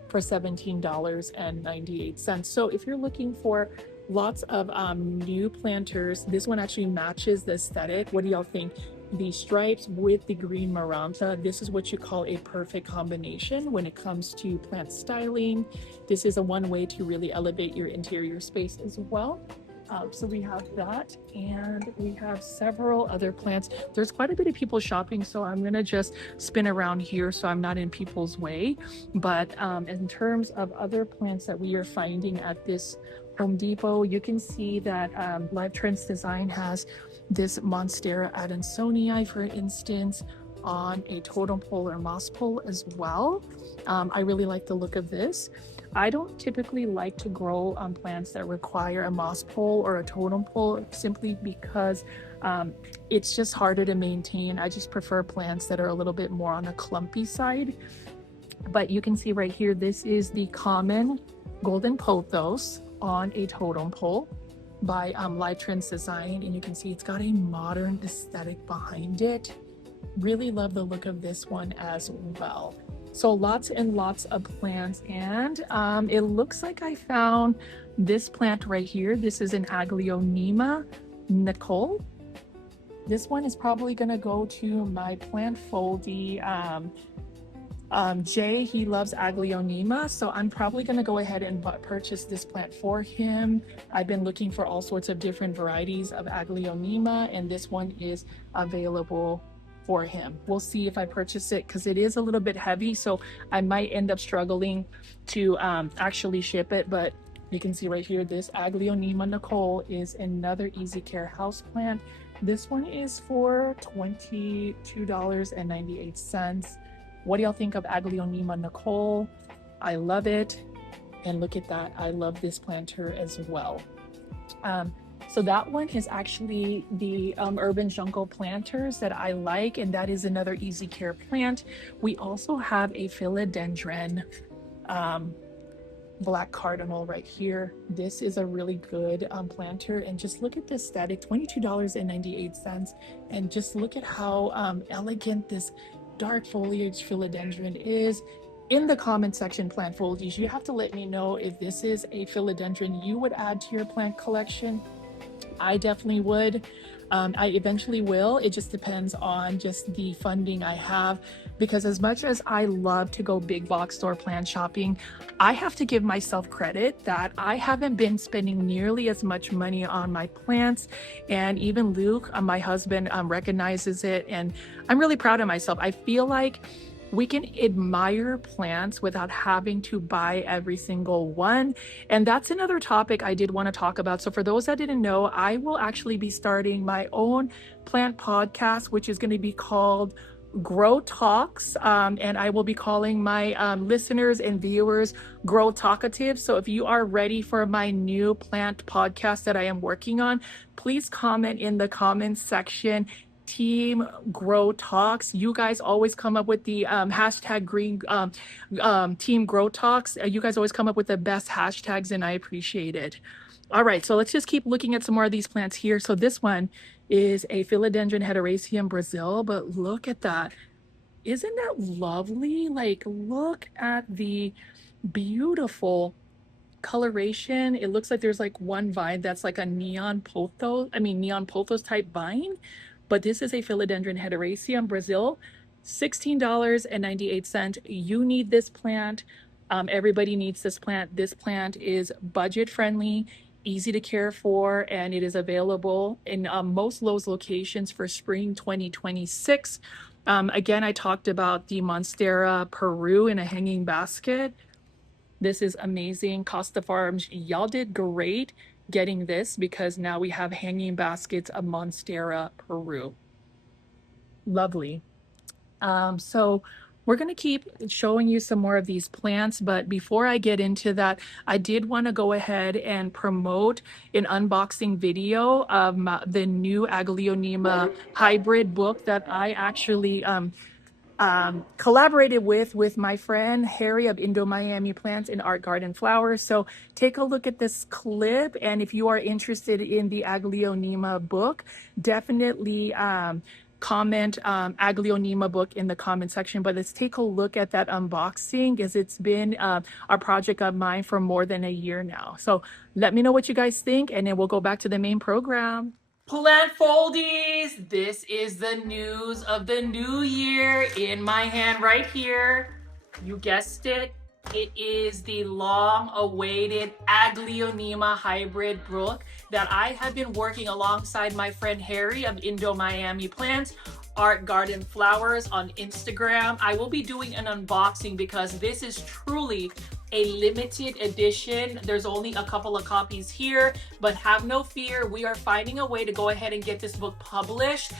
for $17.98. So if you're looking for lots of new planters, this one actually matches the aesthetic. What do y'all think? the stripes with the green maranta. This is what you call a perfect combination when it comes to plant styling. This is a one way to really elevate your interior space as well. So we have that, and we have several other plants. There's quite a bit of people shopping, so I'm gonna just spin around here so I'm not in people's way. But in terms of other plants that we are finding at this Home Depot, you can see that Live Trends Design has this Monstera adansonii, for instance, on a totem pole or moss pole as well. I really like the look of this. I don't typically like to grow on plants that require a moss pole or a totem pole simply because it's just harder to maintain. I just prefer plants that are a little bit more on the clumpy side. But you can see right here, this is the common golden pothos on a totem pole by Live Trends Design, and you can see it's got a modern aesthetic behind it. Really love the look of this one as well. So lots and lots of plants, and it looks like I found this plant right here. This is an Aglonema Nicole. This one is probably going to go to my plant foldie. Jay, he loves Aglonema, so I'm probably going to go ahead and purchase this plant for him. I've been looking for all sorts of different varieties of Aglonema, and this one is available for him. We'll see if I purchase it because it is a little bit heavy, so I might end up struggling to actually ship it. But you can see right here, this Aglonema Nicole is another easy care house plant. This one is for $22.98. What do y'all think of Aglonema Nicole? I love it. And look at that. I love this planter as well. So that one is actually the urban jungle planters that I like, and that is another easy care plant. We also have a philodendron black cardinal right here. This is a really good planter, and just look at this aesthetic, $22.98. And just look at how elegant this dark foliage philodendron is. In the comment section, plant foldies, you have to let me know if this is a philodendron you would add to your plant collection. I definitely would. I eventually will. It just depends on just the funding I have, because as much as I love to go big box store plant shopping, I have to give myself credit that I haven't been spending nearly as much money on my plants. And even Luke, my husband, recognizes it, and I'm really proud of myself. I feel like we can admire plants without having to buy every single one. And that's another topic I did want to talk about. So for those that didn't know, I will actually be starting my own plant podcast, which is going to be called Grow Talks. And I will be calling my listeners and viewers Grow Talkative. So if you are ready for my new plant podcast that I am working on, please comment in the comments section. Team Grow Talks. You guys always come up with the hashtag green Team Grow Talks. You guys always come up with the best hashtags, and I appreciate it. All right, so let's just keep looking at some more of these plants here. So this one is a philodendron heteroecium Brazil, but look at that. Isn't that lovely? Like, look at the beautiful coloration. It looks like there's like one vine that's like a neon pothos type vine. But this is a philodendron heteroecium Brazil, $16.98. You need this plant. Everybody needs this plant. This plant is budget friendly, easy to care for, and it is available in most Lowe's locations for spring 2026. Again, I talked about the Monstera Peru in a hanging basket. This is amazing. Costa Farms, y'all did great getting this, because now we have hanging baskets of Monstera Peru. Lovely. So we're going to keep showing you some more of these plants, but before I get into that, I did want to go ahead and promote an unboxing video of the new Aglonema hybrid book that I actually collaborated with my friend Harry of Indo Miami Plants and Art Garden Flowers. So take a look at this clip, and if you are interested in the Aglonema book, definitely comment Aglonema book in the comment section. But let's take a look at that unboxing, as it's been a project of mine for more than a year now. So let me know what you guys think, and then we'll go back to the main program. Plant foldies, this is the news of the new year in my hand right here. You guessed it. It is the long-awaited Aglonema hybrid book that I have been working alongside my friend Harry of Indo Miami Plants, Art Garden Flowers on Instagram. I will be doing an unboxing because this is truly a limited edition. There's only a couple of copies here, but have no fear. We are finding a way to go ahead and get this book published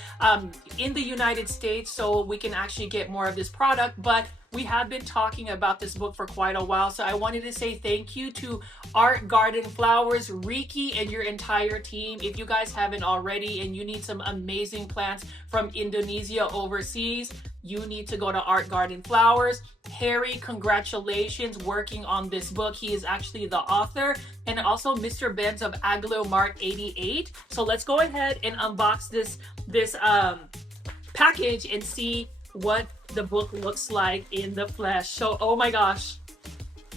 in the United States so we can actually get more of this product. But we have been talking about this book for quite a while, so I wanted to say thank you to Art Garden Flowers, Riki, and your entire team. If you guys haven't already and you need some amazing plants from Indonesia overseas, you need to go to Art Garden Flowers. Harry, congratulations working on this book. He is actually the author, and also Mr. Benz of Aglomart 88. So let's go ahead and unbox this package and see what the book looks like in the flesh. So, oh my gosh.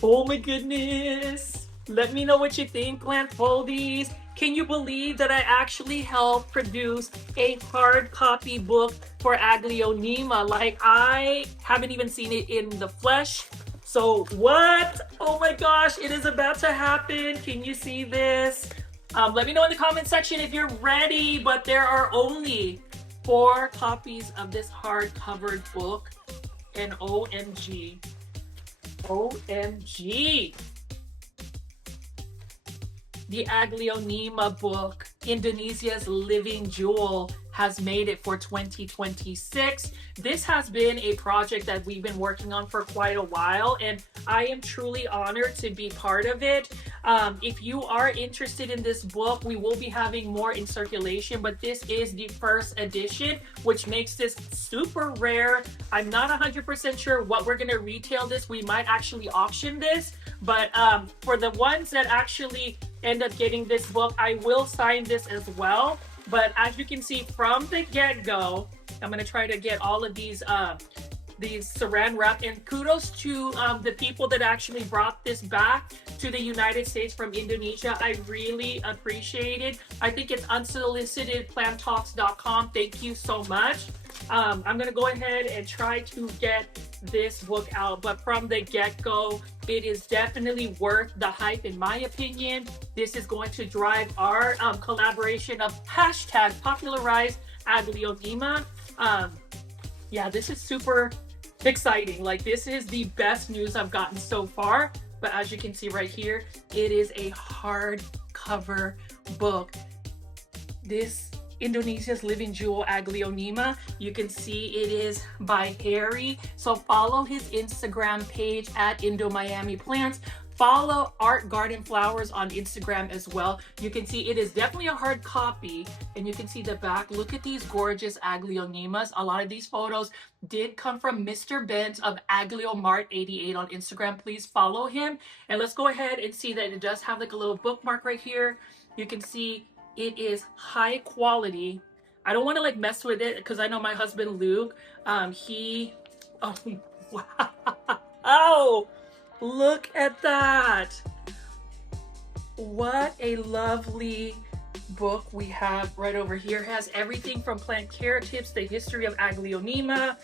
Oh my goodness. Let me know what you think, plant foldies. Can you believe that I actually helped produce a hard copy book for Aglonema? Like, I haven't even seen it in the flesh. So what? Oh my gosh, it is about to happen. Can you see this? Let me know in the comment section if you're ready, but there are only 4 copies of this hard-covered book, and OMG. OMG. The Aglonema book, Indonesia's living jewel, has made it for 2026. This has been a project that we've been working on for quite a while, and I am truly honored to be part of it. If you are interested in this book, we will be having more in circulation, but this is the first edition, which makes this super rare. I'm not 100% sure what we're gonna retail this. We might actually auction this, but for the ones that actually end up getting this book, I will sign this as well. But as you can see from the get-go, I'm going to try to get all of these saran wrap, and kudos to the people that actually brought this back to the United States from Indonesia. I really appreciate it. I think it's unsolicitedplanttalks.com. Thank you so much. I'm going to go ahead and try to get this book out, but from the get-go, it is definitely worth the hype in my opinion. This is going to drive our collaboration of hashtag popularize Aglonema. Yeah, this is super exciting. Like, this is the best news I've gotten so far. But as you can see right here, it is a hardcover book. This Indonesia's living jewel, Aglonema. You can see it is by Harry. So follow his Instagram page at Indo Miami Plants. Follow Art Garden Flowers on Instagram as well. You can see it is definitely a hard copy, and you can see the back. Look at these gorgeous Aglonemas. A lot of these photos did come from Mr. Benz of Aglomart 88 on Instagram. Please follow him. And let's go ahead and see that it does have like a little bookmark right here. You can see it is high quality. I don't want to like mess with it because I know my husband Luke, oh wow, look at that. What a lovely book we have right over here. It has everything from plant care tips, the history of Aglonema.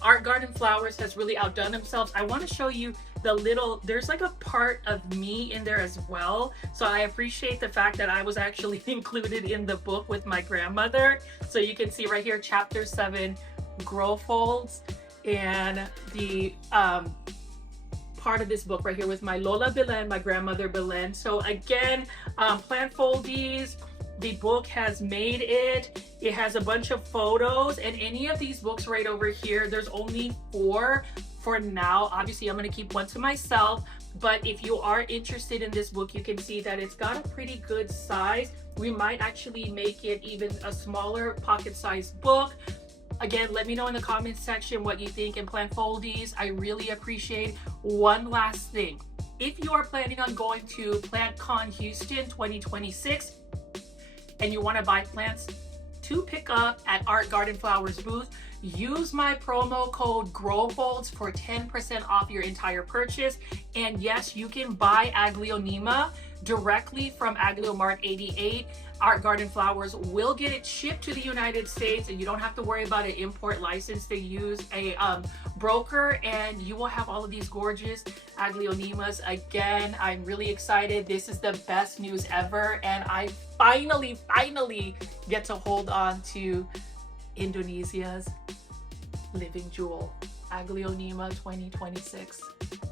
Art Garden Flowers has really outdone themselves. I want to show you the little, there's like a part of me in there as well. So I appreciate the fact that I was actually included in the book with my grandmother. So you can see right here, chapter 7, grow folds, and the part of this book right here with my Lola Belen, my grandmother Belen. So again, plant foldies, the book has made it. It has a bunch of photos, and any of these books right over here, there's only 4 for now. Obviously, I'm going to keep one to myself, but if you are interested in this book, you can see that it's got a pretty good size. We might actually make it even a smaller pocket-sized book. Again, let me know in the comments section what you think in plant foldies. I really appreciate. One last thing. If you are planning on going to PlantCon Houston 2026 and you want to buy plants to pick up at Art Garden Flowers booth, use my promo code GROWFOLDS for 10% off your entire purchase. And yes, you can buy Aglonema directly from Aglomart 88. Art Garden Flowers will get it shipped to the United States, and you don't have to worry about an import license. They use a broker, and you will have all of these gorgeous Aglonemas. Again, I'm really excited. This is the best news ever, and I finally get to hold on to Indonesia's living jewel, Aglonema 2026.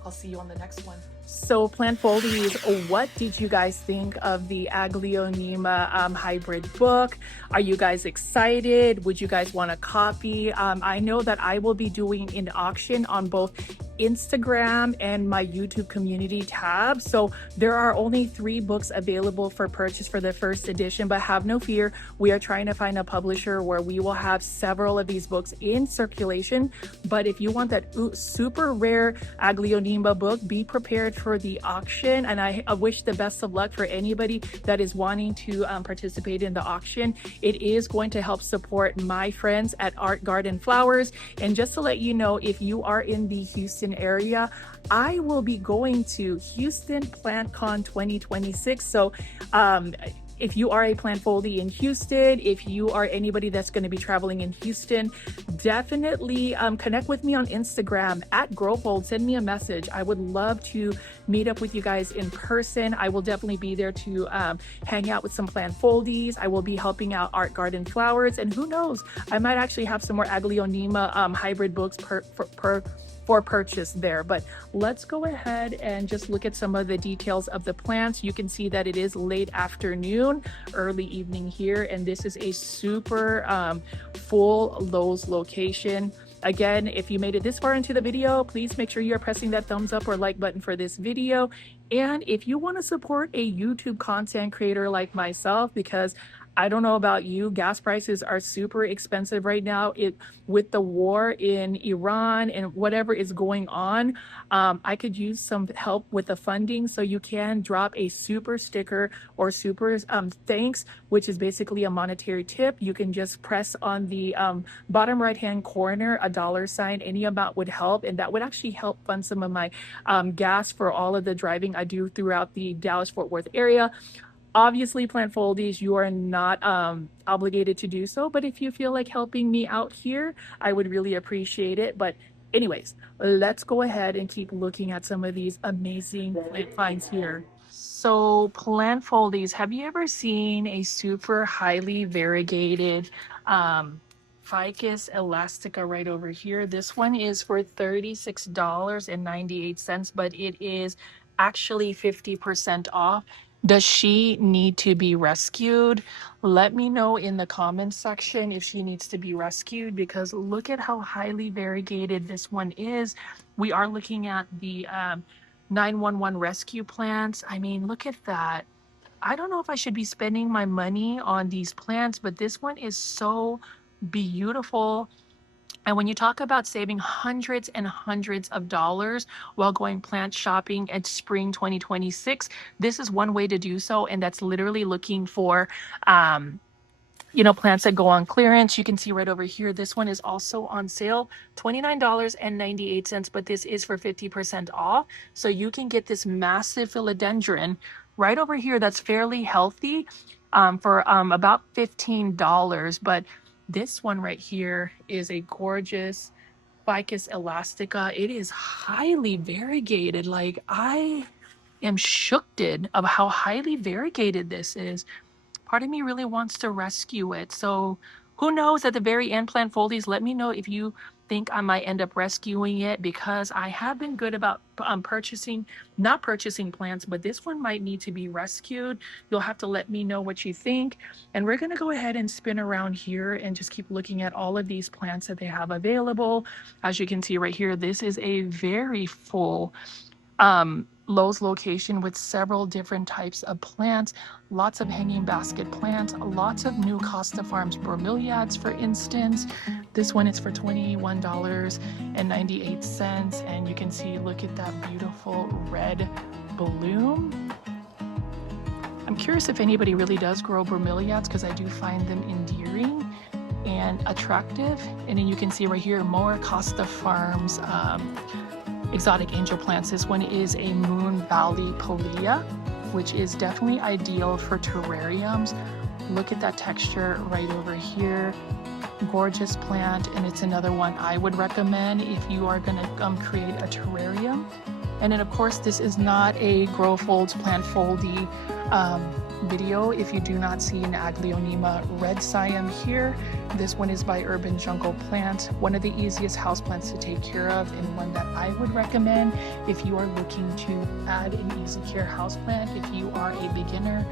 I'll see you on the next one. So plant foldies, what did you guys think of the Aglonema hybrid book? Are you guys excited? Would you guys want a copy? I know that I will be doing an auction on both Instagram and my YouTube community tab. So there are only 3 books available for purchase for the first edition, but have no fear. We are trying to find a publisher where we will have several of these books in circulation. But if you want that super rare Aglonema book, be prepared for the auction. And I wish the best of luck for anybody that is wanting to participate in the auction. It is going to help support my friends at Art Garden Flowers. And just to let you know, if you are in the Houston area, I will be going to Houston PlantCon 2026. So if you are a plant foldie in Houston, if you are anybody that's going to be traveling in Houston, definitely connect with me on Instagram at Growfold. Send me a message. I would love to meet up with you guys in person. I will definitely be there to hang out with some plant foldies. I will be helping out Art Garden Flowers, and who knows, I might actually have some more Aglonema hybrid books for purchase there. But let's go ahead and just look at some of the details of the plants. You can see that it is late afternoon, early evening here, and this is a super full Lowe's location. Again, if you made it this far into the video, please make sure you're pressing that thumbs up or like button for this video. And if you want to support a YouTube content creator like myself, because I don't know about you, gas prices are super expensive right now. With the war in Iran and whatever is going on, I could use some help with the funding. So you can drop a super sticker or super thanks, which is basically a monetary tip. You can just press on the bottom right hand corner a $sign. Any amount would help, and that would actually help fund some of my gas for all of the driving I do throughout the Dallas-Fort Worth area. Obviously, plant foldies, you are not obligated to do so, but if you feel like helping me out here, I would really appreciate it. But anyways, let's go ahead and keep looking at some of these amazing plant finds here. So plant foldies, have you ever seen a super highly variegated Ficus elastica right over here? This one is for $36.98, but it is actually 50% off. Does she need to be rescued? Let me know in the comments section if she needs to be rescued, because look at how highly variegated this one is. We are looking at the 911 rescue plants. I mean, look at that. I don't know if I should be spending my money on these plants, but this one is so beautiful. And when you talk about saving hundreds and hundreds of dollars while going plant shopping at spring 2026, this is one way to do so. And that's literally looking for, plants that go on clearance. You can see right over here, this one is also on sale, $29.98, but this is for 50% off. So you can get this massive philodendron right over here that's fairly healthy for about $15. But this one right here is a gorgeous Ficus elastica. It is highly variegated. Like, I am shooked of how highly variegated this is. Part of me really wants to rescue it. So who knows, at the very end, plant foldies, let me know if you think I might end up rescuing it, because I have been good about not purchasing plants, but this one might need to be rescued. You'll have to let me know what you think. And we're going to go ahead and spin around here and just keep looking at all of these plants that they have available. As you can see right here, this is a very full Lowe's location with several different types of plants, lots of hanging basket plants, lots of new Costa Farms bromeliads, for instance. This one is for $21.98, and you can see, look at that beautiful red bloom. I'm curious if anybody really does grow bromeliads, because I do find them endearing and attractive. And then you can see right here more Costa Farms exotic angel plants. This one is a Moon Valley Pilea, which is definitely ideal for terrariums. Look at that texture right over here. Gorgeous plant, and it's another one I would recommend if you are going to create a terrarium. And then of course, this is not a grow folds plant foldy video. If you do not see an Aglonema red siam here, this one is by Urban Jungle Plants, one of the easiest houseplants to take care of, and one that I would recommend if you are looking to add an easy care houseplant if you are a beginner.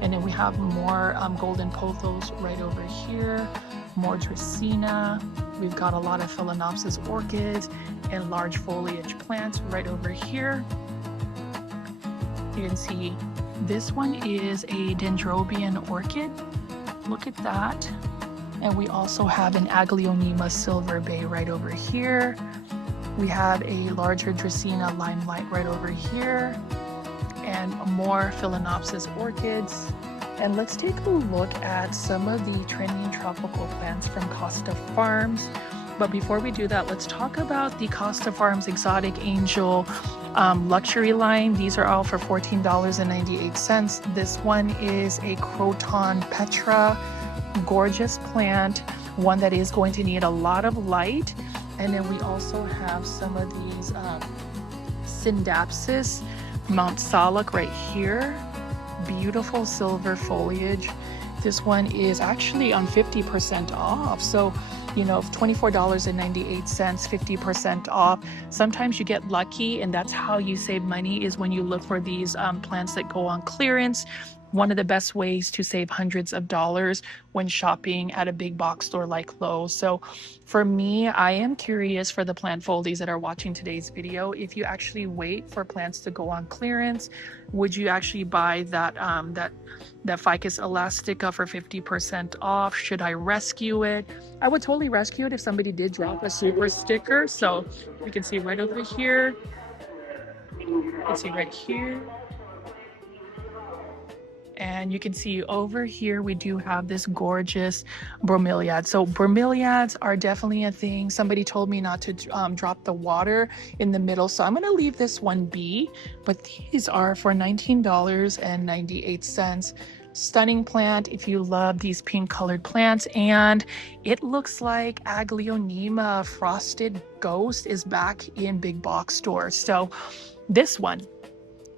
And then we have more golden pothos right over here, more dracaena. We've got a lot of phalaenopsis orchids and large foliage plants right over here. You can see this one is a dendrobian orchid. Look at that. And we also have an Aglonema silver bay right over here. We have a larger dracaena limelight right over here, and more phalaenopsis orchids. And let's take a look at some of the trending tropical plants from Costa Farms. But before we do that, let's talk about the Costa Farms Exotic Angel luxury line. These are all for $14.98. This one is a Croton Petra, gorgeous plant, one that is going to need a lot of light. And then we also have some of these Syndapsis Mount Salak right here. Beautiful silver foliage. This one is actually on 50% off. So, you know, $24.98, 50% off. Sometimes you get lucky, and that's how you save money, is when you look for these plants that go on clearance. One of the best ways to save hundreds of dollars when shopping at a big box store like Lowe's. So for me, I am curious, for the plant foldies that are watching today's video, if you actually wait for plants to go on clearance, would you actually buy that that Ficus elastica for 50% off? Should I rescue it? I would totally rescue it if somebody did drop a super sticker. So you can see right over here. You can see right here. And you can see over here, we do have this gorgeous bromeliad. So bromeliads are definitely a thing. Somebody told me not to drop the water in the middle, so I'm going to leave this one be. But these are for $19.98. Stunning plant if you love these pink colored plants. And it looks like Aglonema Frosted Ghost is back in big box stores. So this one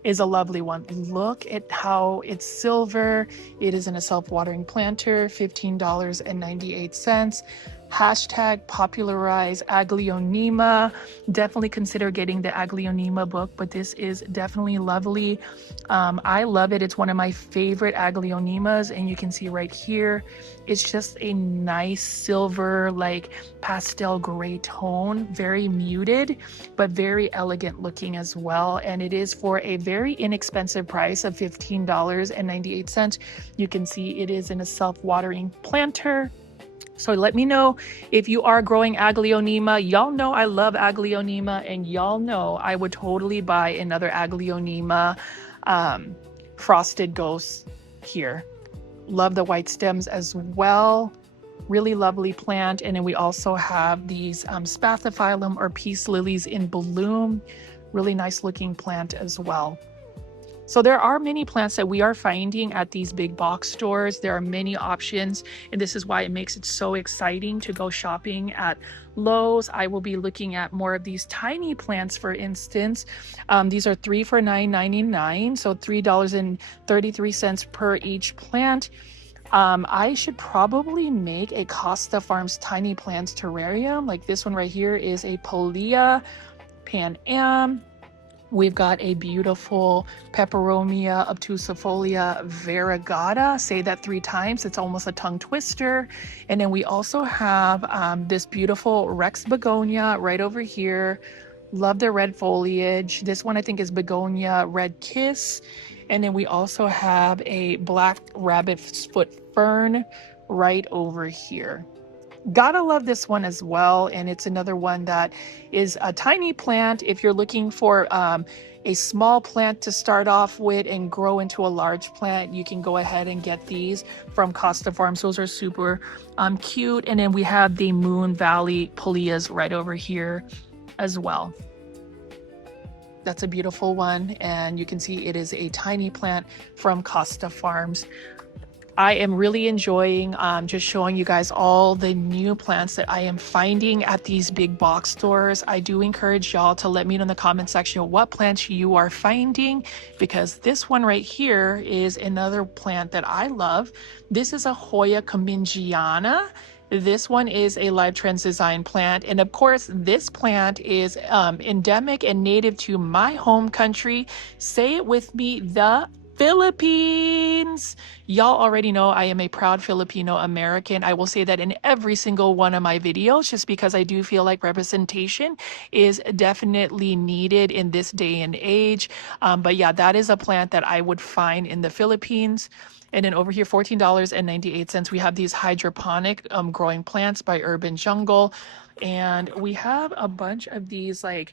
is a lovely one. Look at how it's silver. It is in a self-watering planter, $15.98. Hashtag popularize Aglonema. Definitely consider getting the Aglonema book, but this is definitely lovely. I love it. It's one of my favorite Aglonemas, and you can see right here, it's just a nice silver, like pastel gray tone, very muted, but very elegant looking as well. And it is for a very inexpensive price of $15.98. You can see it is in a self-watering planter. So let me know if you are growing Aglonema. Y'all know I love Aglonema, and y'all know I would totally buy another Aglonema Frosted Ghost here. Love the white stems as well. Really lovely plant. And then we also have these Spathiphyllum or peace lilies in bloom. Really nice looking plant as well. So there are many plants that we are finding at these big box stores. There are many options, and this is why it makes it so exciting to go shopping at Lowe's. I will be looking at more of these tiny plants, for instance. These are 3 for $9.99, so $3.33 per each plant. I should probably make a Costa Farms tiny plants terrarium. Like this one right here is a Polea Pan Am. We've got a beautiful Peperomia obtusifolia variegata. Say that 3 times. It's almost a tongue twister. And then we also have this beautiful Rex begonia right over here. Love the red foliage. This one I think is Begonia Red Kiss. And then we also have a black rabbit's foot fern right over here. Gotta love this one as well. And it's another one that is a tiny plant. If you're looking for a small plant to start off with and grow into a large plant, you can go ahead and get these from Costa Farms. Those are super cute. And then we have the Moon Valley Poleas right over here as well. That's a beautiful one. And you can see it is a tiny plant from Costa Farms. I am really enjoying just showing you guys all the new plants that I am finding at these big box stores. I do encourage y'all to let me know in the comment section what plants you are finding, because this one right here is another plant that I love. This is a Hoya Comingiana. This one is a Live Trends design plant. And of course, this plant is endemic and native to my home country. Say it with me, the Philippines. Y'all already know I am a proud Filipino American. I will say that in every single one of my videos, just because I do feel like representation is definitely needed in this day and age. But yeah, that is a plant that I would find in the Philippines. And then over here, $14.98, we have these hydroponic growing plants by Urban Jungle. And we have a bunch of these like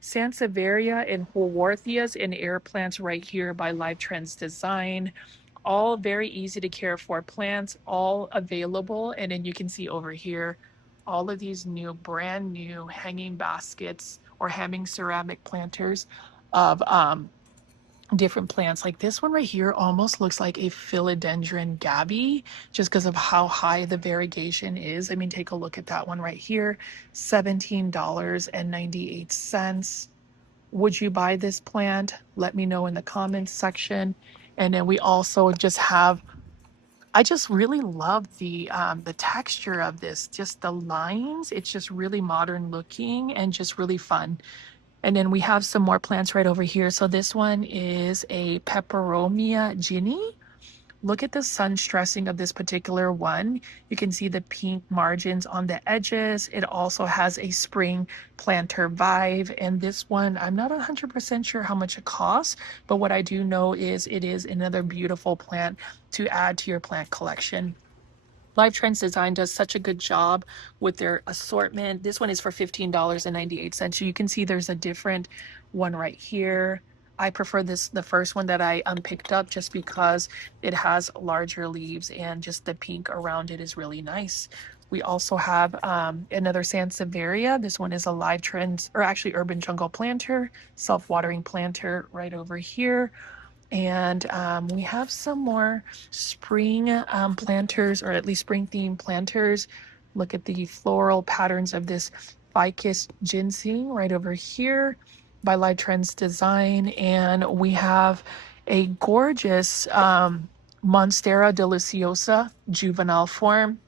Sansevieria and Haworthias and air plants right here by Live Trends Design. All very easy to care for plants, all available. And then you can see over here all of these new, brand new hanging baskets or hanging ceramic planters of different plants. Like this one right here almost looks like a philodendron gabby just because of how high the variegation is. I mean, take a look at that one right here, $17.98. Would you buy this plant? Let me know in the comments section. And then we also just have, I just really love the texture of this, just the lines. It's just really modern looking and just really fun. And then we have some more plants right over here. So this one is a Peperomia Ginny. Look at the sun stressing of this particular one. You can see the pink margins on the edges. It also has a spring planter vibe. And this one, I'm not 100% sure how much it costs, but what I do know is it is another beautiful plant to add to your plant collection. Live Trends Design does such a good job with their assortment. This one is for $15.98. So you can see there's a different one right here. I prefer the first one that I picked up just because it has larger leaves and just the pink around it is really nice. We also have another Sansevieria. This one is a Live Trends, or actually Urban Jungle planter, self-watering planter right over here. And we have some more spring planters, or at least spring themed planters. Look at the floral patterns of this ficus ginseng right over here by Live Trends Design. And we have a gorgeous Monstera deliciosa juvenile form.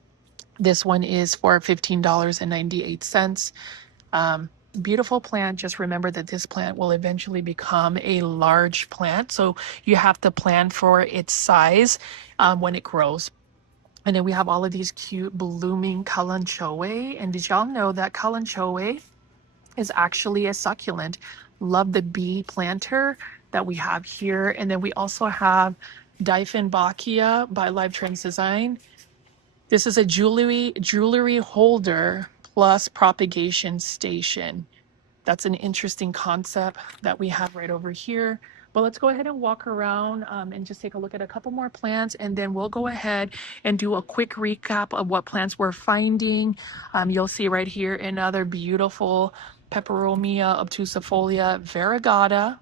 This one is for $15.98. Beautiful plant. Just remember that this plant will eventually become a large plant, so you have to plan for its size when it grows. And then we have all of these cute blooming kalanchoe. And did y'all know that kalanchoe is actually a succulent? Love the bee planter that we have here. And then we also have Dieffenbachia by Live Trends Design. This is a jewelry holder plus propagation station. That's an interesting concept that we have right over here. But let's go ahead and walk around and just take a look at a couple more plants, and then we'll go ahead and do a quick recap of what plants we're finding. You'll see right here another beautiful Peperomia obtusifolia variegata.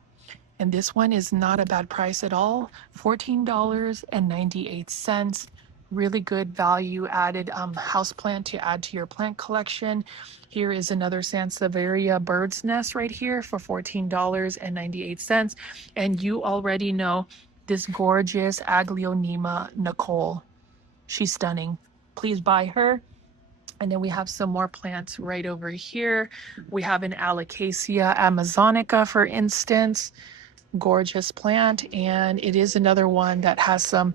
And this one is not a bad price at all, $14.98. Really good value added house plant to add to your plant collection. Here is another Sansevieria bird's nest right here for $14.98. And you already know this gorgeous Aglonema Nicole. She's stunning. Please buy her. And then we have some more plants right over here. We have an Alocasia amazonica, for instance. Gorgeous plant, and it is another one that has some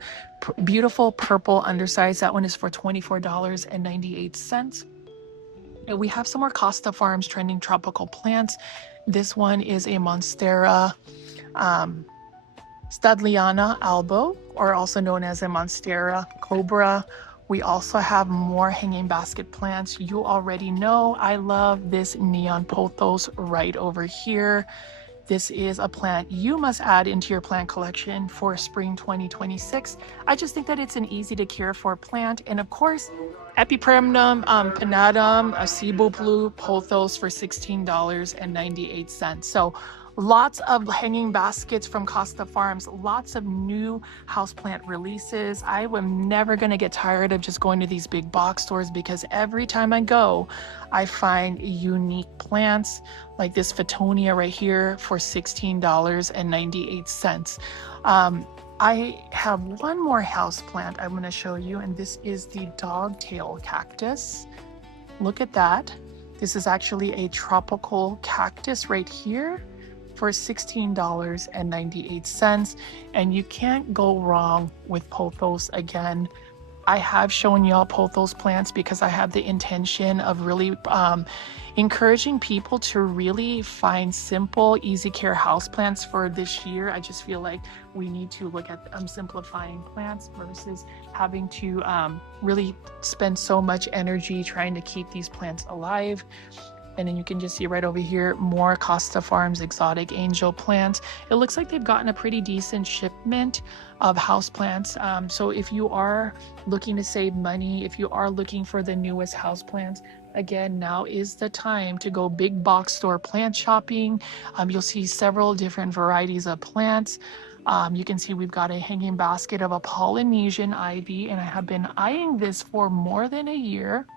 beautiful purple undersides. That one is for $24.98. And we have some more Costa Farms trending tropical plants. This one is a Monstera Studliana albo, or also known as a Monstera cobra. We also have more hanging basket plants. You already know I love this neon pothos right over here. This is a plant you must add into your plant collection for spring 2026. I just think that it's an easy to care for plant. And of course, Epipremnum pinnatum, a Cebu blue pothos for $16.98. So Lots of hanging baskets from Costa Farms, lots of new houseplant releases. I am never going to get tired of just going to these big box stores because every time I go, I find unique plants like this Fittonia right here for $16.98. I have one more houseplant I'm going to show you, and this is the dogtail cactus. Look at that. This is actually a tropical cactus right here for $16.98, and you can't go wrong with pothos. Again, I have shown y'all pothos plants because I have the intention of really encouraging people to really find simple, easy care houseplants for this year. I just feel like we need to look at simplifying plants versus having to really spend so much energy trying to keep these plants alive. And then you can just see right over here, more Costa Farms exotic angel plants. It looks like they've gotten a pretty decent shipment of houseplants. So if you are looking to save money, if you are looking for the newest houseplants, again, now is the time to go big box store plant shopping. You'll see several different varieties of plants. You can see we've got a hanging basket of a Polynesian ivy, and I have been eyeing this for more than a year.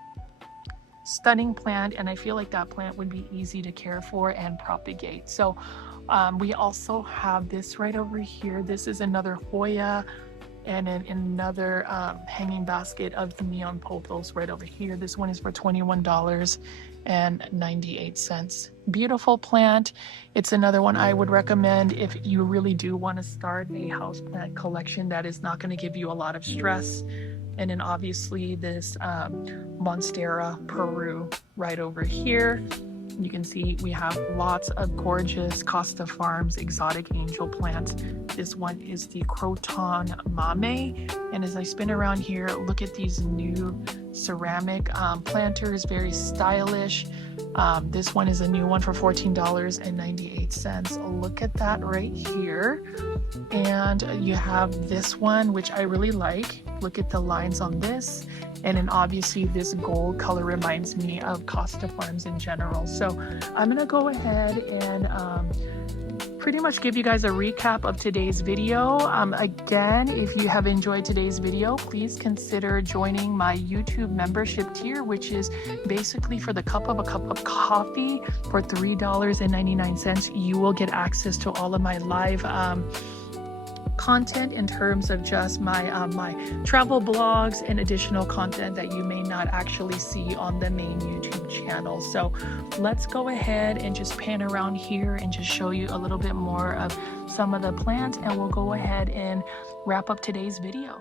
Stunning plant, and I feel like that plant would be easy to care for and propagate. So we also have this right over here. This is another Hoya, and then another hanging basket of the neon pothos right over here. This one is for $21.98. Beautiful plant. It's another one I would recommend if you really do want to start a houseplant collection that is not going to give you a lot of stress. And then obviously this Monstera Peru right over here. You can see we have lots of gorgeous Costa Farms exotic angel plants. This one is the Croton Mame. And as I spin around here, look at these new ceramic planters, very stylish. This one is a new one for $14.98. Look at that right here. And you have this one, which I really like. Look at the lines on this. And then obviously this gold color reminds me of Costa Farms in general. So I'm gonna go ahead and pretty much give you guys a recap of today's video. Again, if you have enjoyed today's video, please consider joining my YouTube membership tier, which is basically for the cup of coffee for $3.99. You will get access to all of my live content in terms of just my my travel blogs and additional content that you may not actually see on the main YouTube channel. So let's go ahead and just pan around here and just show you a little bit more of some of the plants, and we'll go ahead and wrap up today's video.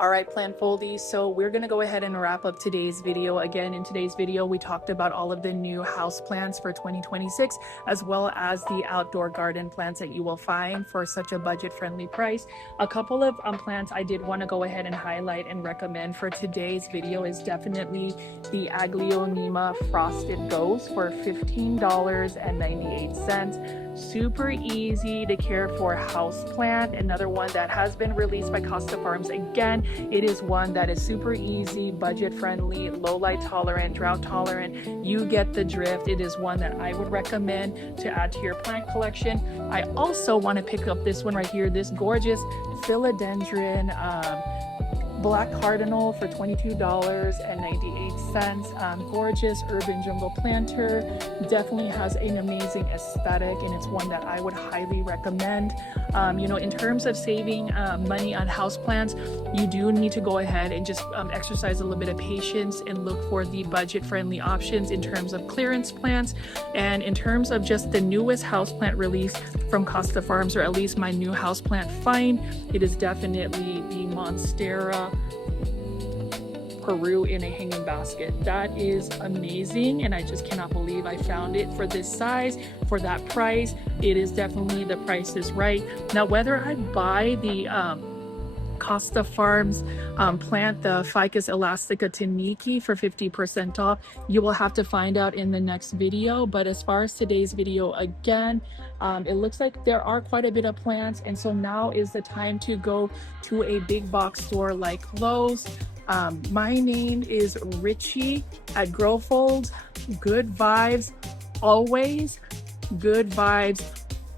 All right, plant foldies, so we're gonna go ahead and wrap up today's video. Again, in today's video, we talked about all of the new house plants for 2026, as well as the outdoor garden plants that you will find for such a budget-friendly price. A couple of plants I did wanna go ahead and highlight and recommend for today's video is definitely the Aglonema Frosted Ghost for $15.98. Super easy to care for house plant. Another one that has been released by Costa Farms. Again, it is one that is super easy, budget friendly, low light tolerant, drought tolerant. You get the drift. It is one that I would recommend to add to your plant collection. I also want to pick up this one right here, this gorgeous philodendron black cardinal for $22.98. Gorgeous urban jungle planter, definitely has an amazing aesthetic, and it's one that I would highly recommend. You know, in terms of saving money on houseplants, you do need to go ahead and just exercise a little bit of patience and look for the budget-friendly options in terms of clearance plants. And in terms of just the newest houseplant release from Costa Farms, or at least my new houseplant find, it is definitely the Monstera Peru in a hanging basket. That is amazing, and I just cannot believe I found it for this size, for that price. It is definitely, the price is right. Now, whether I buy the Costa Farms plant, the Ficus elastica taniki, for 50% off, you will have to find out in the next video. But as far as today's video, again, it looks like there are quite a bit of plants, and so now is the time to go to a big box store like Lowe's. My name is Richie at Growfold. Good vibes always, good vibes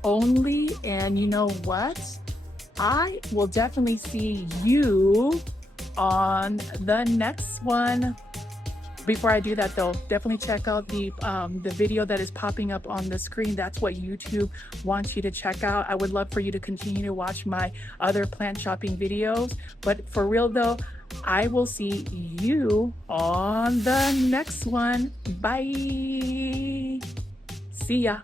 only. And you know what? I will definitely see you on the next one. Before I do that though, definitely check out the video that is popping up on the screen. That's what YouTube wants you to check out. I would love for you to continue to watch my other plant shopping videos. But for real though, I will see you on the next one. Bye. See ya.